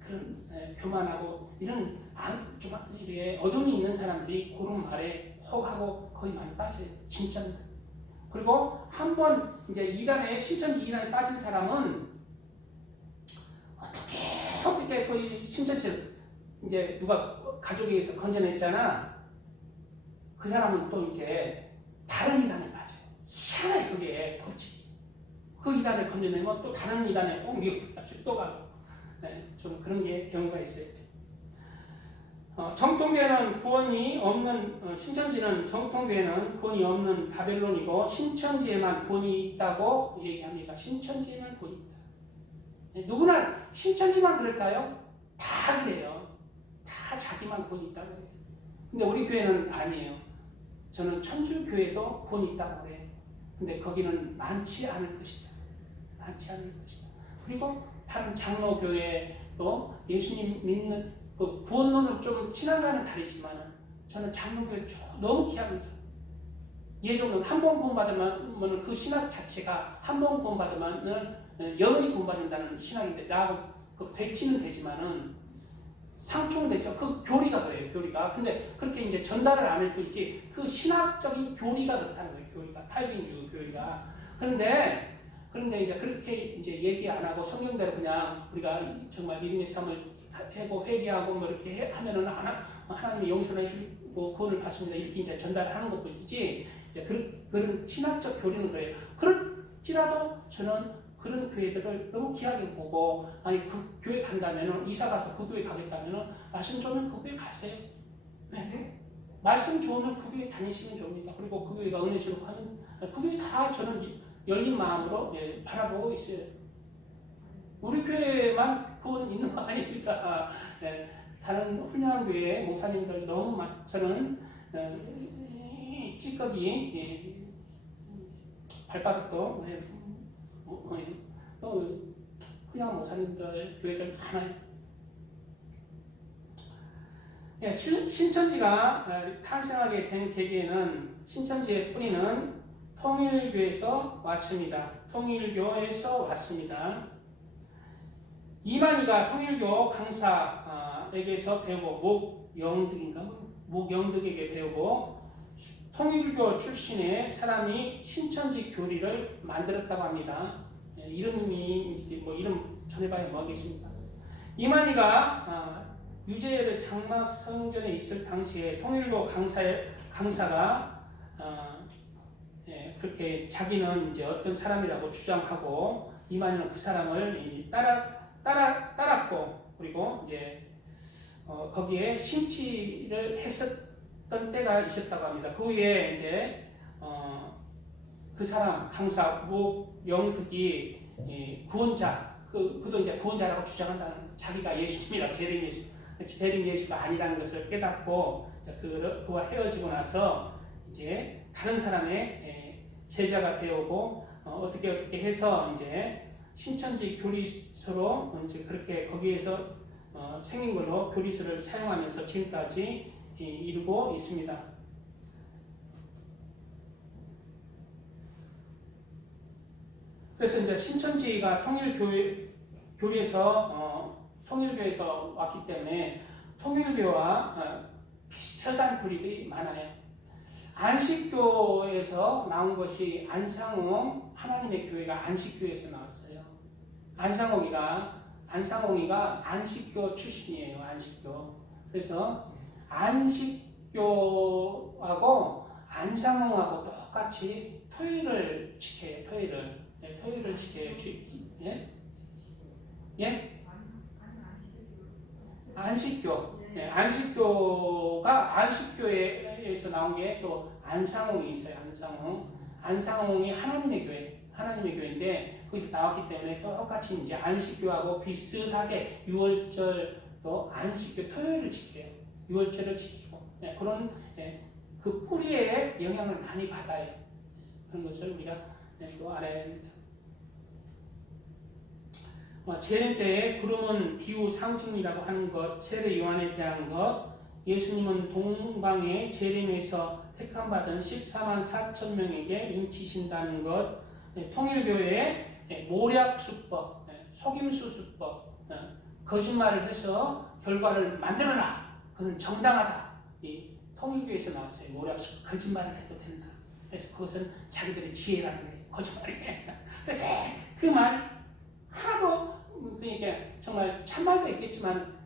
그런 교만하고 이런 좀 어둠이 있는 사람들이 그런 말에 혹하고 거의 많이 빠져요. 진짜입니다. 그리고 한번 이제 신천지 이단에 빠진 사람은 어떻게 거의 신천지 이제 누가 가족에 의해서 건져냈잖아. 그 사람은 또 이제 다른 이단에 빠져요. 희한해 그게 도대체. 그 이단에 건져내면 또 다른 이단에 꼭 미국까지 또 가고. 좀 그런 게 경우가 있어요. 정통교회는 구원이 없는 신천지는 정통교회는 구원이 없는 바벨론이고 신천지에만 구원이 있다고 얘기합니다. 신천지에만 구원이 있다. 네, 누구나 신천지만 그럴까요? 다 그래요. 다 자기만 구원이 있다고 그래요. 근데 우리 교회는 아니에요. 저는 천주교회도 구원이 있다고 그래요. 근데 거기는 많지 않을 것이다. 많지 않을 것이다. 그리고 다른 장로교회도 예수님 믿는 그 구원론은 좀 신앙과는 다르지만 저는 장로교회 너무 귀합니다. 예종은 한 번 구원받으면 그 신학 자체가 한 번 구원받으면 영원히 구원받는다는 신학인데 나 그 백지는 되지만은 상충은 되죠. 그 교리가 그래요. 교리가. 근데 그렇게 이제 전달을 안 할 뿐이지 그 신학적인 교리가 그렇다는 거예요. 교리가 탈빈주 교리가. 그런데 이제 그렇게 이제 얘기 안 하고 성경대로 그냥 우리가 정말 믿음의 삶을 하고 회개하고 뭐 이렇게 하면은 하나님이 용서를 해주고 구원을 받습니다. 이렇게 이제 전달하는 것뿐이지 이제 그런 신학적 교리는 그래요. 그렇지라도 저는 그런 교회들을 너무 귀하게 보고 아니 그 교회 간다면은 이사 가서 그 교회 가겠다면은 말씀 좋으면 그 교회 가세요. 네. 말씀 좋으면 그 교회 다니시면 좋습니다. 그리고 그 교회가 은혜스럽고 하면 그 교회 다 저는 열린 마음으로 바라보고 있어요. 우리 교회만 구원 있는 거 아닙니까? 다른 훌륭한 교회 목사님들 너무 저는 찌꺼기 발바닥도 또 훌륭한 목사님들 교회들 많아요. 신천지가 탄생하게 된 계기에는 신천지의 뿌리는 통일교에서 왔습니다. 통일교에서 왔습니다. 이만희가 통일교 강사에게서 배우고 목영득에게 배우고 통일교 출신의 사람이 신천지 교리를 만들었다고 합니다. 이름이 뭐 이름 전해봐야 뭐하겠습니까? 이만희가 유재열 장막 성전에 있을 당시에 통일교 강사가 그렇게 자기는 이제 어떤 사람이라고 주장하고 이만희는 그 사람을 따랐고 그리고 이제 거기에 심취를 했었던 때가 있었다고 합니다. 그 후에 이제 그 사람 강사 목영득이 구원자 그도 이제 구원자라고 주장한다는 자기가 예수님이라 재림 예수가 아니라는 것을 깨닫고 그와 헤어지고 나서 이제 다른 사람의 제자가 되어오고 어떻게 해서 이제 신천지 교리서로 이제 그렇게 거기에서 생긴 걸로 교리서를 사용하면서 지금까지 이루고 있습니다. 그래서 이제 신천지가 통일교에서 왔기 때문에 통일교와 비슷한 교리들이 많아요. 안식교에서 나온 것이 안상홍 하나님의 교회가 안식교에서 나왔어요. 안상홍이가 안식교 출신이에요. 안식교. 그래서 안식교하고 안상홍하고 똑같이 토요일을 지켜요. 토요일을 지켜요. 안식교. 안식교가 안식교에서 나온 게 또 안상홍이 있어요. 안상홍이 하나님의 교회인데 거기서 나왔기 때문에 똑같이 이제 안식교하고 비슷하게 6월절도 안식교 토요일을 지켜요. 6월절을 지키고 그런 그 뿌리의 영향을 많이 받아요. 그런 것을 우리가 또 알아야 합니다. 재림 때에 구름은 비유 상징이라고 하는 것, 세례 요한에 대한 것, 예수님은 동방의 재림에서 택함받은 14만 4천 명에게 응치신다는 것, 통일교회의 모략수법, 속임수 수법, 거짓말을 해서 결과를 만들어라. 그건 정당하다. 이 통일교회에서 나왔어요. 모략수법, 거짓말을 해도 된다. 그래서 그것은 자기들의 지혜라는 거예요. 거짓말이에요. 그래서 그 말 하나도 그러니까 정말 참말도 있겠지만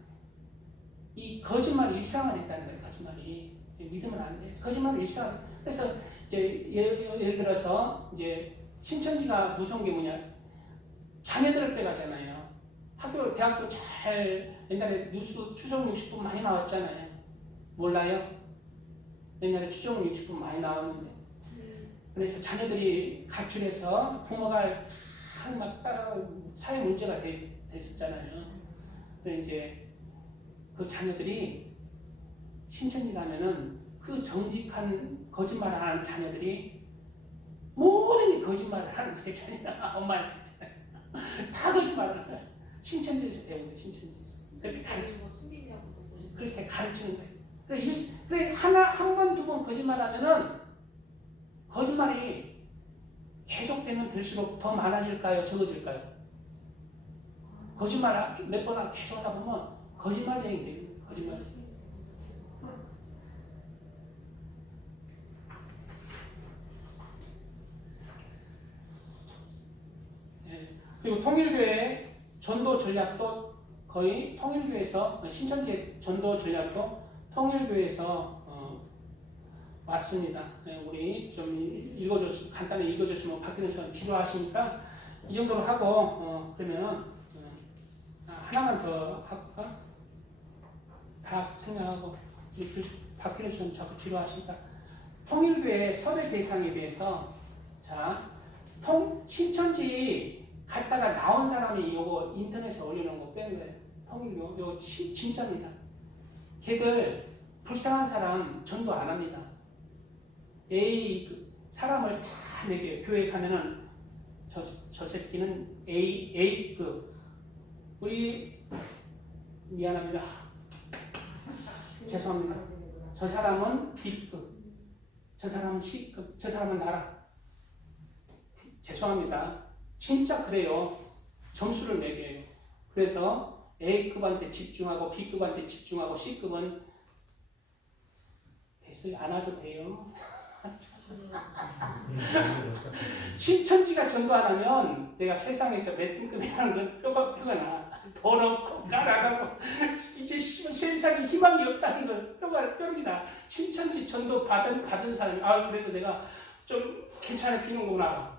이 거짓말 일상화됐다는 거예요. 거짓말이 믿으면 안 돼. 거짓말 일상. 그래서 이제 예를 들어서 이제 신천지가 무서운 게 뭐냐? 자녀들을 빼가잖아요. 대학교 잘 옛날에 뉴스 추석 60분 많이 나왔잖아요. 몰라요? 옛날에 추정유치품 많이 나왔는데. 그래서 자녀들이 가출해서 부모가 막 따라 사회 문제가 됐었잖아요. 근데 이제 그 자녀들이 신천지 가면은 그 정직한 거짓말을 하는 자녀들이 모든 게 거짓말을 하는 거예요. 자녀가 엄마한테 다 거짓말을 해요. 신천지에서 배운 거예요. 신천지에서. 그렇게 가르치는 뭐 숨기냐고 보고 그렇게 가르치는 거예요. 그래 한 번, 두 번 거짓말하면은 거짓말이 계속되면 될수록 더 많아질까요? 적어질까요? 거짓말 몇 번 계속 하다 보면 거짓말쟁이 돼요. 거짓말쟁이. 그리고 통일교회 전도 전략도 거의 통일교회에서 신천지 전도 전략도 통일교회에서 왔습니다. 우리 좀 간단히 읽어줬으면 박기동 씨가 필요하시니까 이 정도로 하고 그러면 하나만 더 할까? 다 생각하고 박기동 씨는 자꾸 필요하시니까 통일교회 섭외 대상에 대해서 자 신천지 갔다가 나온 사람이 요거 인터넷에 올려놓은 거 뺀 거예요. 통일교 요거 진짜입니다. 걔들 불쌍한 사람 전도 안 합니다. 사람을 다 매겨요. 교회 가면은 저 새끼는 A급 우리 미안합니다. 죄송합니다. 저 사람은 B급 저 사람은 C급 저 사람은 나라 죄송합니다. 진짜 그래요. 점수를 매겨요. 그래서 A급한테 집중하고 B급한테 집중하고 C급은 됐어요. 안 와도 돼요. 신천지가 전도 안 하면 내가 세상에서 몇 등급이라는 건 뼈가 나. 더럽고 가라가고 이제 세상에 희망이 없다는 건 뼈가 나. 신천지 전도 받은 사람이 그래도 내가 좀 괜찮아 비는구나.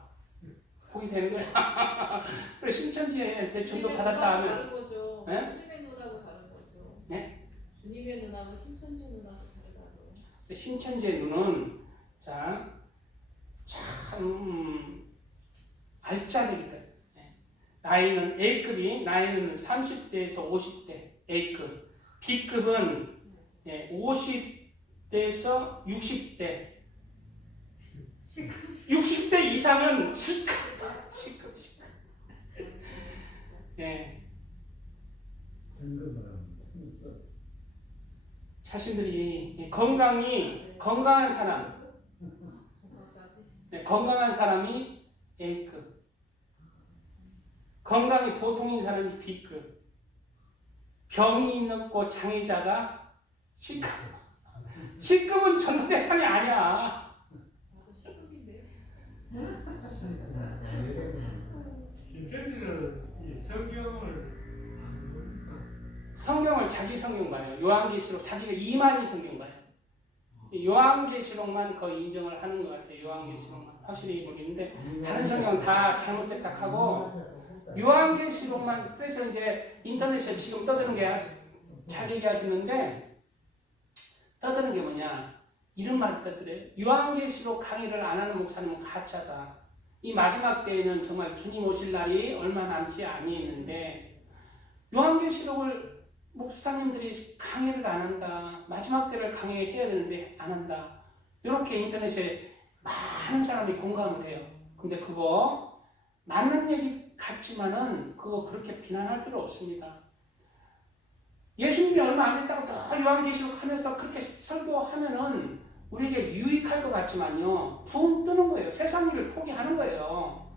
거기 되는 거야. 그래 신천지에 전도 받았다 하면 다른 거죠. 네? 주님의 눈하고 다른 거죠. 네? 주님의 눈하고 신천지 눈하고 다르다고. 신천지의 눈은 참 알짜배기다. 나이는 A급이 나이는 30대에서 50대 A급, B급은 50대에서 60대, 60대 이상은 C급. 예. 자신들이 건강한 사람, 건강한 사람이 A급, 건강이 보통인 사람이 B급, 병이 있고 장애자가 C급. C급은 전도 대상이 아니야. 나도 C급인데. 신천지는 이 성경을 자기 성경 봐요. 요한계시록 자기가 이만희 성경 봐요. 요한계시록만 거의 인정을 하는 것 같아요. 요한계시록만 확실히 모르겠는데 다른 성경은 다 잘못됐다 하고 요한계시록만. 그래서 이제 인터넷에 지금 떠드는 게 잘 얘기하시는데 떠드는 게 뭐냐 이런 말을 떠들어요. 요한계시록 강의를 안 하는 목사님은 가짜다. 이 마지막 때에는 정말 주님 오실 날이 얼마 남지 아니했는데 요한계시록을 목사님들이 강의를 안 한다. 마지막 때를 강의해야 되는데 안 한다. 이렇게 인터넷에 많은 사람이 공감을 해요. 근데 그거 맞는 얘기 같지만은 그거 그렇게 비난할 필요 없습니다. 예수님이 얼마 안 됐다고 더 요한계시록 하면서 그렇게 설교하면은 우리에게 유익할 것 같지만요. 붕 뜨는 거예요. 세상 일을 포기하는 거예요.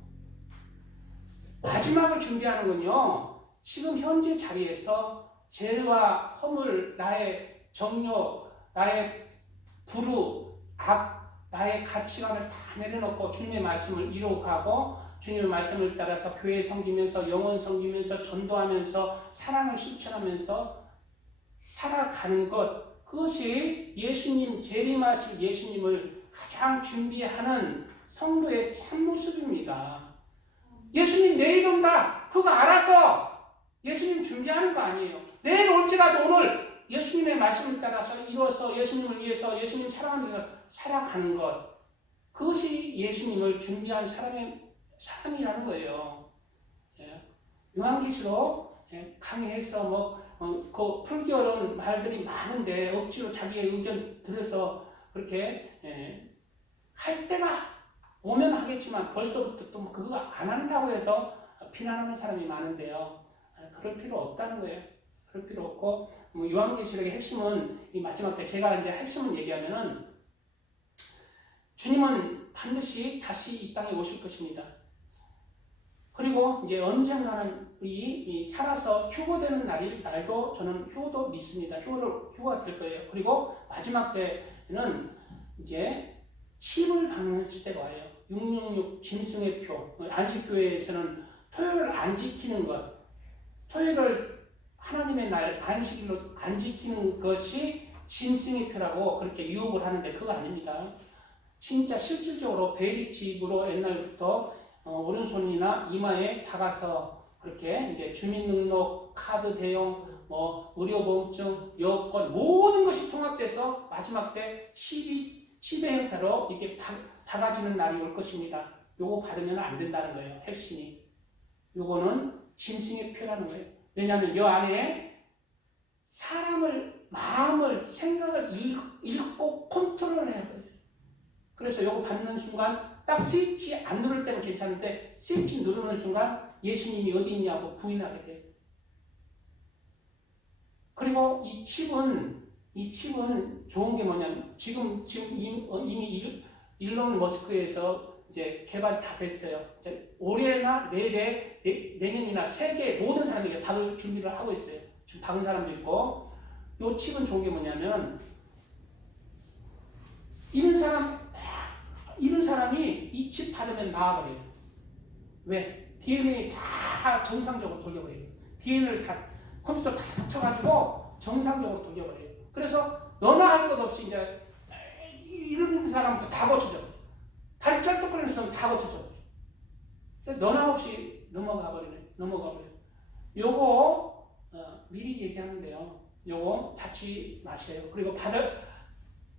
마지막을 준비하는 건요. 지금 현재 자리에서 죄와 허물, 나의 정욕, 나의 불우, 악, 나의 가치관을 다 내려놓고 주님의 말씀을 이루어가고 주님의 말씀을 따라서 교회 섬기면서 영혼 섬기면서 전도하면서 사랑을 실천하면서 살아가는 것, 그것이 예수님 재림하실 예수님을 가장 준비하는 성도의 참모습입니다. 예수님 내일 온다. 그거 알아서 예수님 준비하는 거 아니에요. 내일 올지라도 오늘 예수님의 말씀을 따라서 이루어서 예수님을 위해서 예수님 사랑하면서 살아가는 것, 그것이 예수님을 준비한 사람이라는 거예요. 예. 요한계시록 강의해서 그 풀기 어려운 말들이 많은데 억지로 자기의 의견 들어서 그렇게 할 때가 오면 하겠지만 벌써부터 또 그거 안 한다고 해서 비난하는 사람이 많은데요. 그럴 필요 없다는 거예요. 그럴 필요 없고 요한계시록의 핵심은 이 마지막 때 제가 이제 핵심을 얘기하면은 주님은 반드시 다시 이 땅에 오실 것입니다. 그리고 이제 언젠가는 이 살아서 휴거되는 날도 저는 휴거도 믿습니다. 휴거가 될 거예요. 그리고 마지막 때는 이제 칩을 받는 시대가 와요. 666 짐승의 표. 안식교회에서는 토요일을 안 지키는 것, 토요일을 하나님의 날 안식일로 안 지키는 것이 짐승의 표라고 그렇게 유혹을 하는데 그거 아닙니다. 진짜 실질적으로 베리집으로 옛날부터 오른손이나 이마에 박아서 그렇게 이제 주민등록, 카드 대용, 의료보험증, 여권 모든 것이 통합돼서 마지막 때 10의 형태로 이렇게 박아지는 날이 올 것입니다. 요거 받으면 안 된다는 거예요. 핵심이. 요거는 짐승의 표라는 거예요. 왜냐하면 이 안에 사람을, 마음을, 생각을 읽고 컨트롤해야 돼요. 그래서 요거 받는 순간 딱 스위치 안 누를 때는 괜찮은데 스위치 누르는 순간 예수님이 어디 있냐고 부인하게 돼요. 그리고 이 칩은 좋은 게 뭐냐면 지금 이미 일론 머스크에서 이제 개발 다 됐어요. 이제 올해나 내년이나 세계 모든 사람에게 박을 준비를 하고 있어요. 지금 박은 사람도 있고 이 칩은 좋은 게 뭐냐면 이런 사람이 이 칩 받으면 나와버려요. 왜? DNA 다 정상적으로 돌려버려요. DNA를 다 컴퓨터 다 합쳐가지고 정상적으로 돌려버려요. 그래서 너나 할 것 없이 이제 이런 사람도 다 고쳐져. 다리 쩔뚝거리는 사람 다 고쳐져. 너나 없이 넘어가 버려요. 요거 미리 얘기하는데요. 요거 받지 마세요. 그리고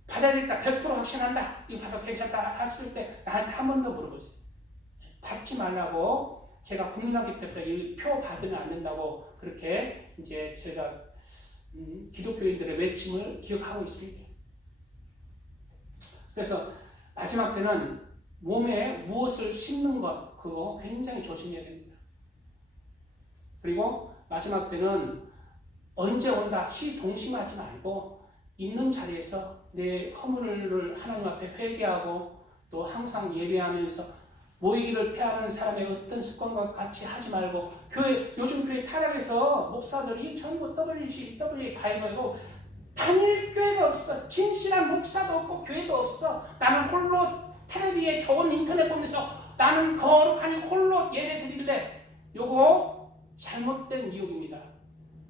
받아야겠다. 100% 확신한다. 이거 받아도 괜찮다 했을 때 나한테 한 번 더 물어보세요. 받지 말라고 제가 국민학교 때부터 이 표 받으면 안 된다고 그렇게 이제 제가 기독교인들의 외침을 기억하고 있습니다. 그래서 마지막 때는 몸에 무엇을 심는 것 그거 굉장히 조심해야 됩니다. 그리고 마지막 때는 언제 온다 시동심하지 말고 있는 자리에서 내 허물을 하나님 앞에 회개하고 또 항상 예배하면서 모이기를 피하는 사람의 어떤 습관과 같이 하지 말고 요즘 교회 타락해서 목사들이 전부 WCW에 가입하고 단일 교회가 없어. 진실한 목사도 없고 교회도 없어. 나는 홀로 텔레비에 좋은 인터넷 보면서 나는 거룩하니 홀로 예배 드릴래. 요거 잘못된 유혹입니다.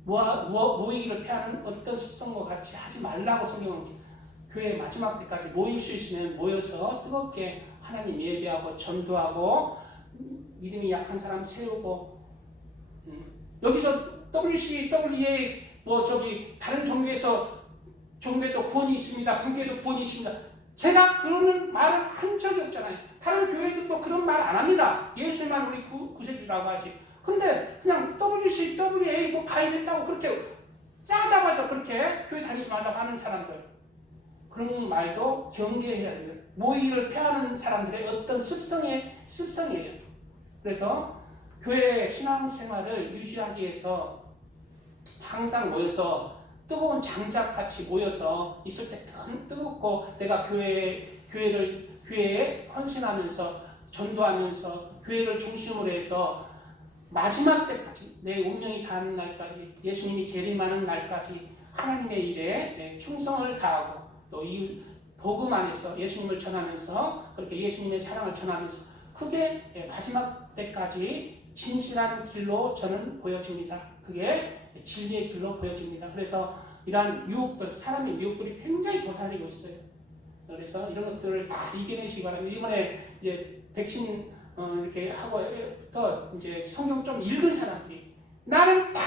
모이기를 피하는 어떤 습성과 같이 하지 말라고 성경은 교회 마지막 때까지 모일 수 있으면 모여서 뜨겁게 하나님 예배하고 전도하고 믿음이 약한 사람 세우고 여기서 WCWA 다른 종교에서 종교에도 구원이 있습니다. 불교에도 구원이 있습니다. 제가 그러는 말을 한 적이 없잖아요. 다른 교회들도 그런 말 안 합니다. 예수만 우리 구세주라고 하지. 근데 그냥 WCWA 가입했다고 그렇게 짜잡아서 그렇게 교회 다니지 말라고 하는 사람들 그런 말도 경계해야 돼요. 모이를 피하는 사람들의 어떤 습성이에요. 그래서 교회 신앙생활을 유지하기 위해서 항상 모여서 뜨거운 장작같이 모여서 있을 때 뜨겁고 내가 교회에 헌신하면서 전도하면서 교회를 중심으로 해서 마지막 때까지 내 운명이 닿는 날까지 예수님이 재림하는 날까지 하나님의 일에 충성을 다하고 또 이 복음 안에서 예수님을 전하면서 그렇게 예수님의 사랑을 전하면서 그게 마지막 때까지 진실한 길로 저는 보여집니다. 그게 진리의 길로 보여집니다. 그래서 이러한 유혹들, 사람의 유혹들이 굉장히 도사리고 있어요. 그래서 이런 것들을 다 이겨내시기 바랍니다. 이번에 이제 백신 이렇게 하고부터 이제 성경 좀 읽은 사람들이 나는 다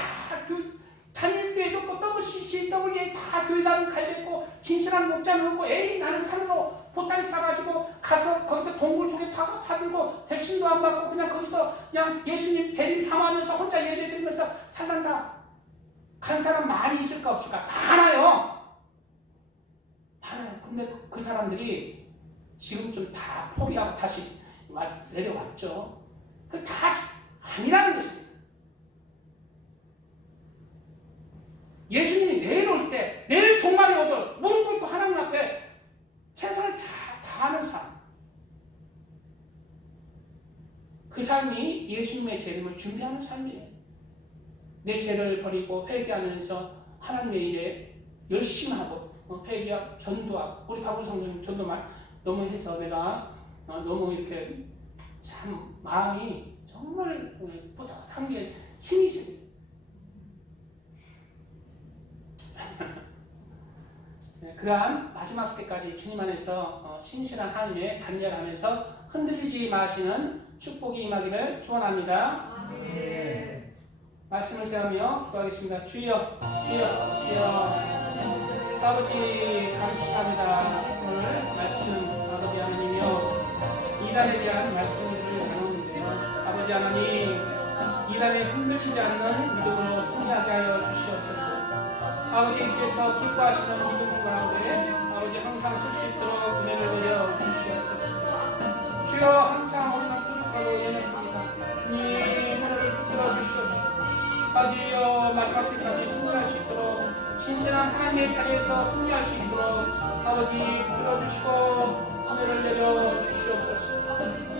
단일교회도 없고 WCCWA 다 교회당 갈렸고 진실한 목자는 없고 에이 나는 산으로 보따리 싸가지고 가서 거기서 동굴 속에 파들고 백신도 안 받고 그냥 거기서 그냥 예수님 재림 삼하면서 혼자 예배드리면서 살란다. 간 사람 많이 있을까 없을까? 많아요. 근데 그 사람들이 지금쯤 다 포기하고 다시 내려왔죠. 그 다 아니라는 것입니다. 예수님이 내일 올 때, 내일 종말에 오도 무릎 꿇고 하나님 앞에 최선을 다하는 삶. 그 삶이 예수님의 재림을 준비하는 삶이에요. 내 죄를 버리고 회개하면서 하나님의 일에 열심히 하고 회개하고 전도하고 우리 박우 성도님 전도만 너무 해서 내가 너무 이렇게 참 마음이 정말 뿌듯한 게 힘이 듭니다. 그러한 마지막 때까지 주님 안에서 신실한 하나님의 단열 안에서 흔들리지 마시는 축복이 임하기를 축원합니다. 아멘. 말씀을 세우며 기도하겠습니다. 주여, 주여, 주여. 아버지 감사합니다. 오늘 말씀 아버지 하나님이여 이단에 대한 말씀을 나누는데요. 아버지 하나님 이단에 흔들리지 않는 믿음으로 승리하게 하여 주시옵소서. 아버지께서 기뻐하시는 믿음 가운데 아버지 항상 설 수 있도록 은혜를 내려 주시옵소서. 주여 항상 우리는 부족하고 연약합니다. 주님 하늘을 붙들어 주시옵소서. 아버지여 마지막 때까지 승리할 수 있도록 신실한 하나님의 자리에서 승리할 수 있도록 아버지 불러주시고 은혜를 내려 주시옵소서.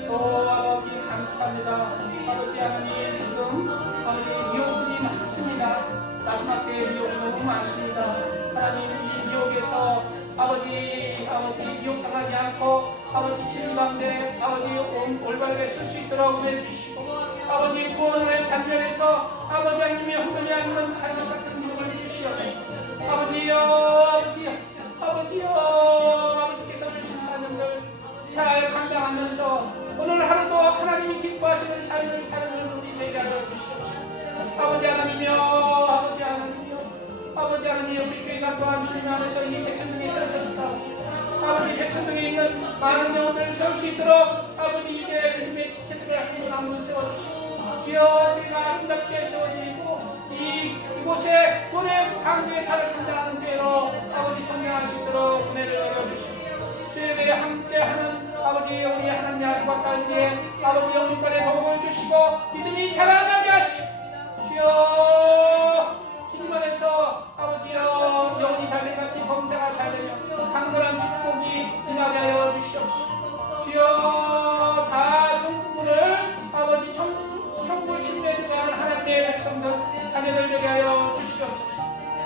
또 아버지 감사합니다. 아버지 하나님 지금 아버지 미혹들이 많습니다. 마지막 때에 미혹이 너무 많습니다. 하나님 이 미혹에서 아버지 미혹당하지 않고 아버지 진리 가운데 아버지 올바르게 쓸 수 있도록 은혜 주시고 아버지 구원의 단면에서 아버지 하나님이 흔들리 않는 반석 같은 믿음을 주시옵소서. 아버지께서 주신 사명을 잘 감당하면서 오늘 하루도 하나님이 기뻐하시는 삶을 사는 우리 되게 하여 주시옵소서. 아버지 하나님이여 아버지 하나님 우리 교회가 또한 주님 안에서 이 백천동에 서셨사 아버지 백천동에 있는 많은 영혼들을 세울 수 있도록 아버지 이제 믿음의 지체들을 한번 한번 세워주시고 주여 우리가 아름답게 세워지고 이곳에 오늘 강교의 달을 감당하는 교회로 아버지 성장할 수 있도록 은혜를 내려주시고 수요일에 함께하는 아버지 우리 하나님 아들과 딸에게 아버지 영육간의 복을 주시고 믿음이 자라나게 하시고 주여 주님 안에서 아버지여 영이 잘되같이 범사가 잘되며 강건한 축복이 임하게 하여 주시옵소서. 주여 다 천국을 아버지 천국을 침례에 들어가는 하나님의 백성들 자녀들 되게 하여 주시옵소서.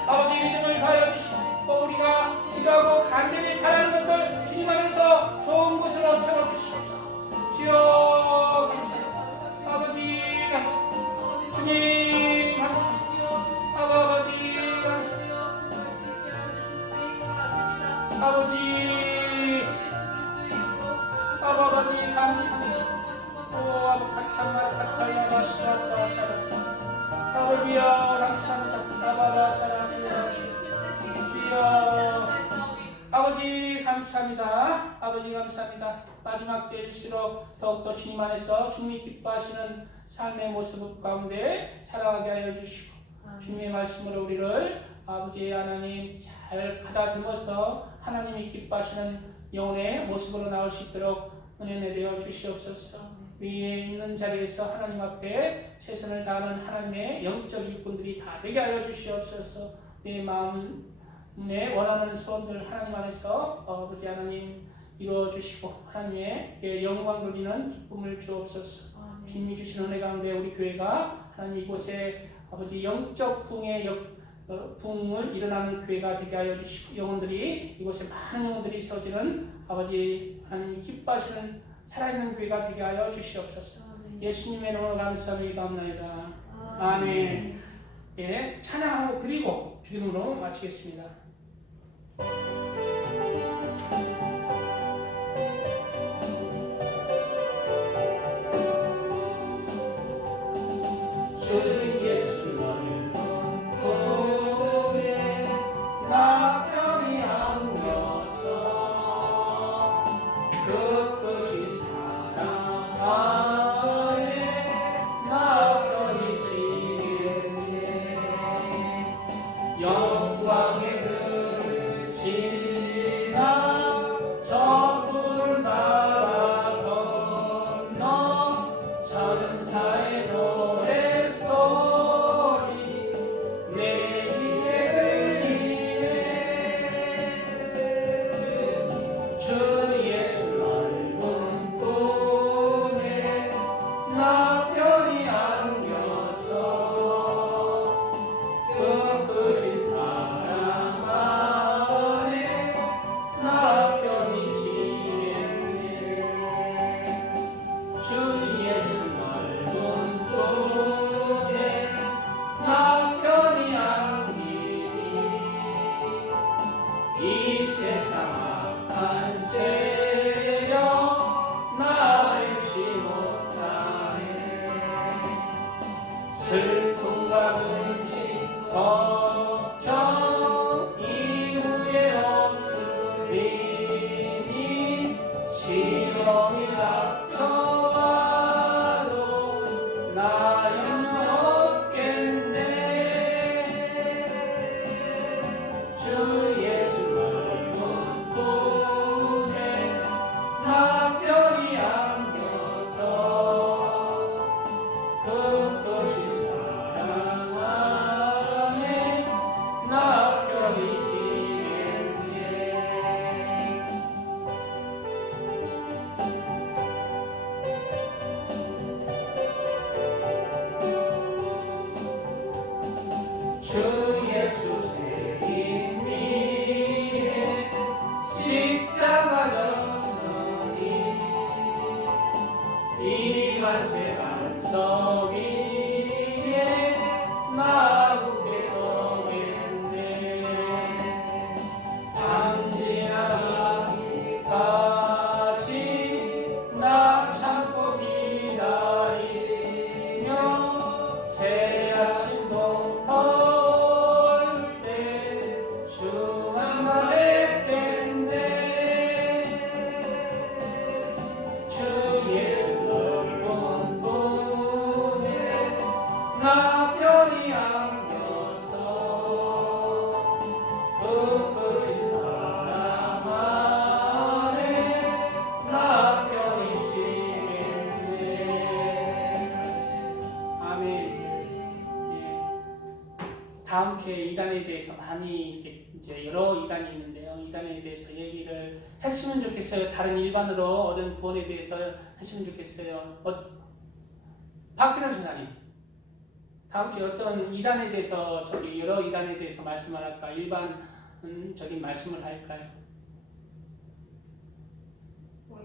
아버지 믿음을 가하여 주시고 또 우리가 기도하고 간절히 바라는 것들 주님 안에서 좋은 곳으로 채워주시옵소서. 주여 감사합니다. 아버지 감사합니다. 주님 감사합니다. 아버지 감사합니다. 아버지 감사합니다. 오 아버카타마카타야마스라타 사라사 아버지여 감사합니다. 아바라 사라사라 주여 아버지 감사합니다. 아버지 감사합니다. 마지막 때일수록 더욱더 주님 안에서 주님이 기뻐하시는 삶의 모습 가운데 살아가게 하여 주시고 주님의 말씀으로 우리를 아버지 하나님 잘 가다듬어서 하나님이 기뻐하시는 영혼의 모습으로 나올 수 있도록 은혜 내려 주시옵소서. 위에 있는 자리에서 하나님 앞에 최선을 다하는 하나님의 영적 일꾼들이 다 되게 하여 주시옵소서. 내 마음에 원하는 소원들 하나님 안에서 아버지 하나님 이루어 주시고 하나님의 영광 돌리는 기쁨을 주옵소서. 주님이 주신 은혜 가운데 우리 교회가 하나님 이곳에 아버지 영적 부흥을 일어나는 교회가 되게 하여 주시고 영혼들이 이곳에 많은 영혼들이 세워지는 아버지 하나님 기뻐하시는 살아있는 교회가 되게 하여 주시옵소서. 예수님의 이름으로 감사하며 기도합니다. 아멘. 예, 찬양하고 드리고 주기도로 마치겠습니다. 주 예수 나를 이제 이단에 대해서 많이 이렇게 이제 여러 이단이 있는데요. 이단에 대해서 얘기를 했으면 좋겠어요. 다른 일반으로 얻은 구원에 대해서 했으면 좋겠어요. 박근혜 수사님, 다음 주에 어떤 이단에 대해서 저기 여러 이단에 대해서 말씀을 할까? 일반적인 말씀을 할까요?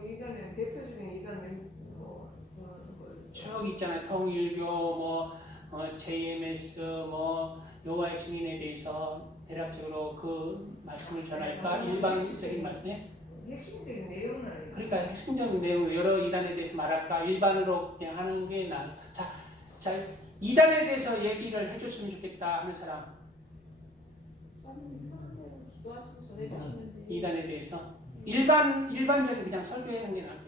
이단은 대표적인 이단은 쭉 있잖아요. 통일교, JMS, 여호와의 증인에 대해서 대략적으로 그 말씀을 전할까? 일반적인 말씀에? 핵심적인 내용은 아니고. 그러니까 핵심적인 내용 여러 이단에 대해서 말할까? 일반으로 그냥 하는 게 나아. 자, 이단에 대해서 얘기를 해줬으면 좋겠다 하는 사람. 목사님이 하는 대로 기도하시고 전해주시는데 이단에 대해서 일반적인 그냥 설교하는 게 낫겠다.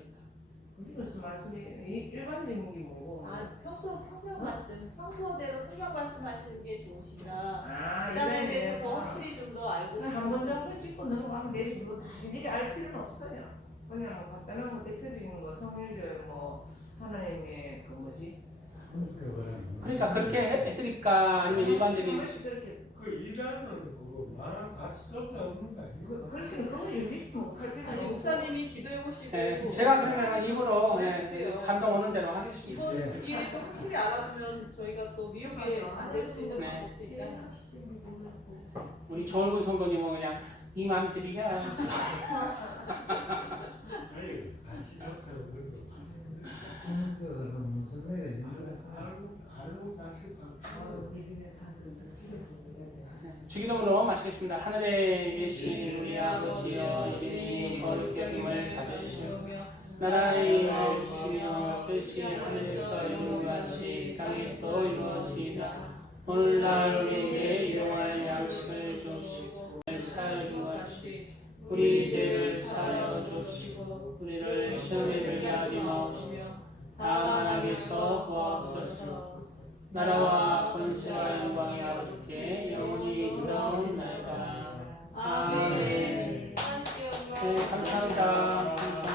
무슨 말씀이 일반적인 게 뭐고? 평소 성경 말씀, 평소대로 성경 말씀하시는 게 좋으시다. 아, 이단에 대해서 확실히 좀 더 알고 한번 정도 짚고 넘어가면 되지. 그거 일일이 알 필요는 없어요. 그냥 간단한 대표적인 거 통일교 하나님의 그 뭐지? 그러니까 그렇게 해드릴까? 아니면 일반적인 그 이단은 그거 만한 가치조차 없는 거 아니에요? 그렇게는 그거 일일이 할 필요는 아니 없고. 목사님이 기도해보시고 네, 제가 그러면 입으로 해주세요. 감동 오는 대로 하겠습니다. 이번 기회에 또 확실히 알아두면 저희가 또 미혹에 안 될 수 있는 네. 방법도 있잖아요. 우리 조을구 성도님은 그냥 네 마음 드리냐? 아니 가치조차 없는 거. 알고 자식하고 주기도문으로 마치겠습니다. 하늘에 계신 우리 아버지여, 이름이 거룩히 여김을 받으시오며 나라의 이루어지시며 뜻이 하늘에서 이루어진 같이 땅에서도 이루어지이다. 오늘날 우리에게 일용할 양식을 주시고 사하여 같이 우리 죄를 사하여 주시고 우리를 시험에 들게 하지 마옵시며 다만 악에서 구하옵소서. 나라와 권세와 영광이 아버지께 영원히 있사옵나이다. 아멘. 네, 감사합니다. 감사합니다.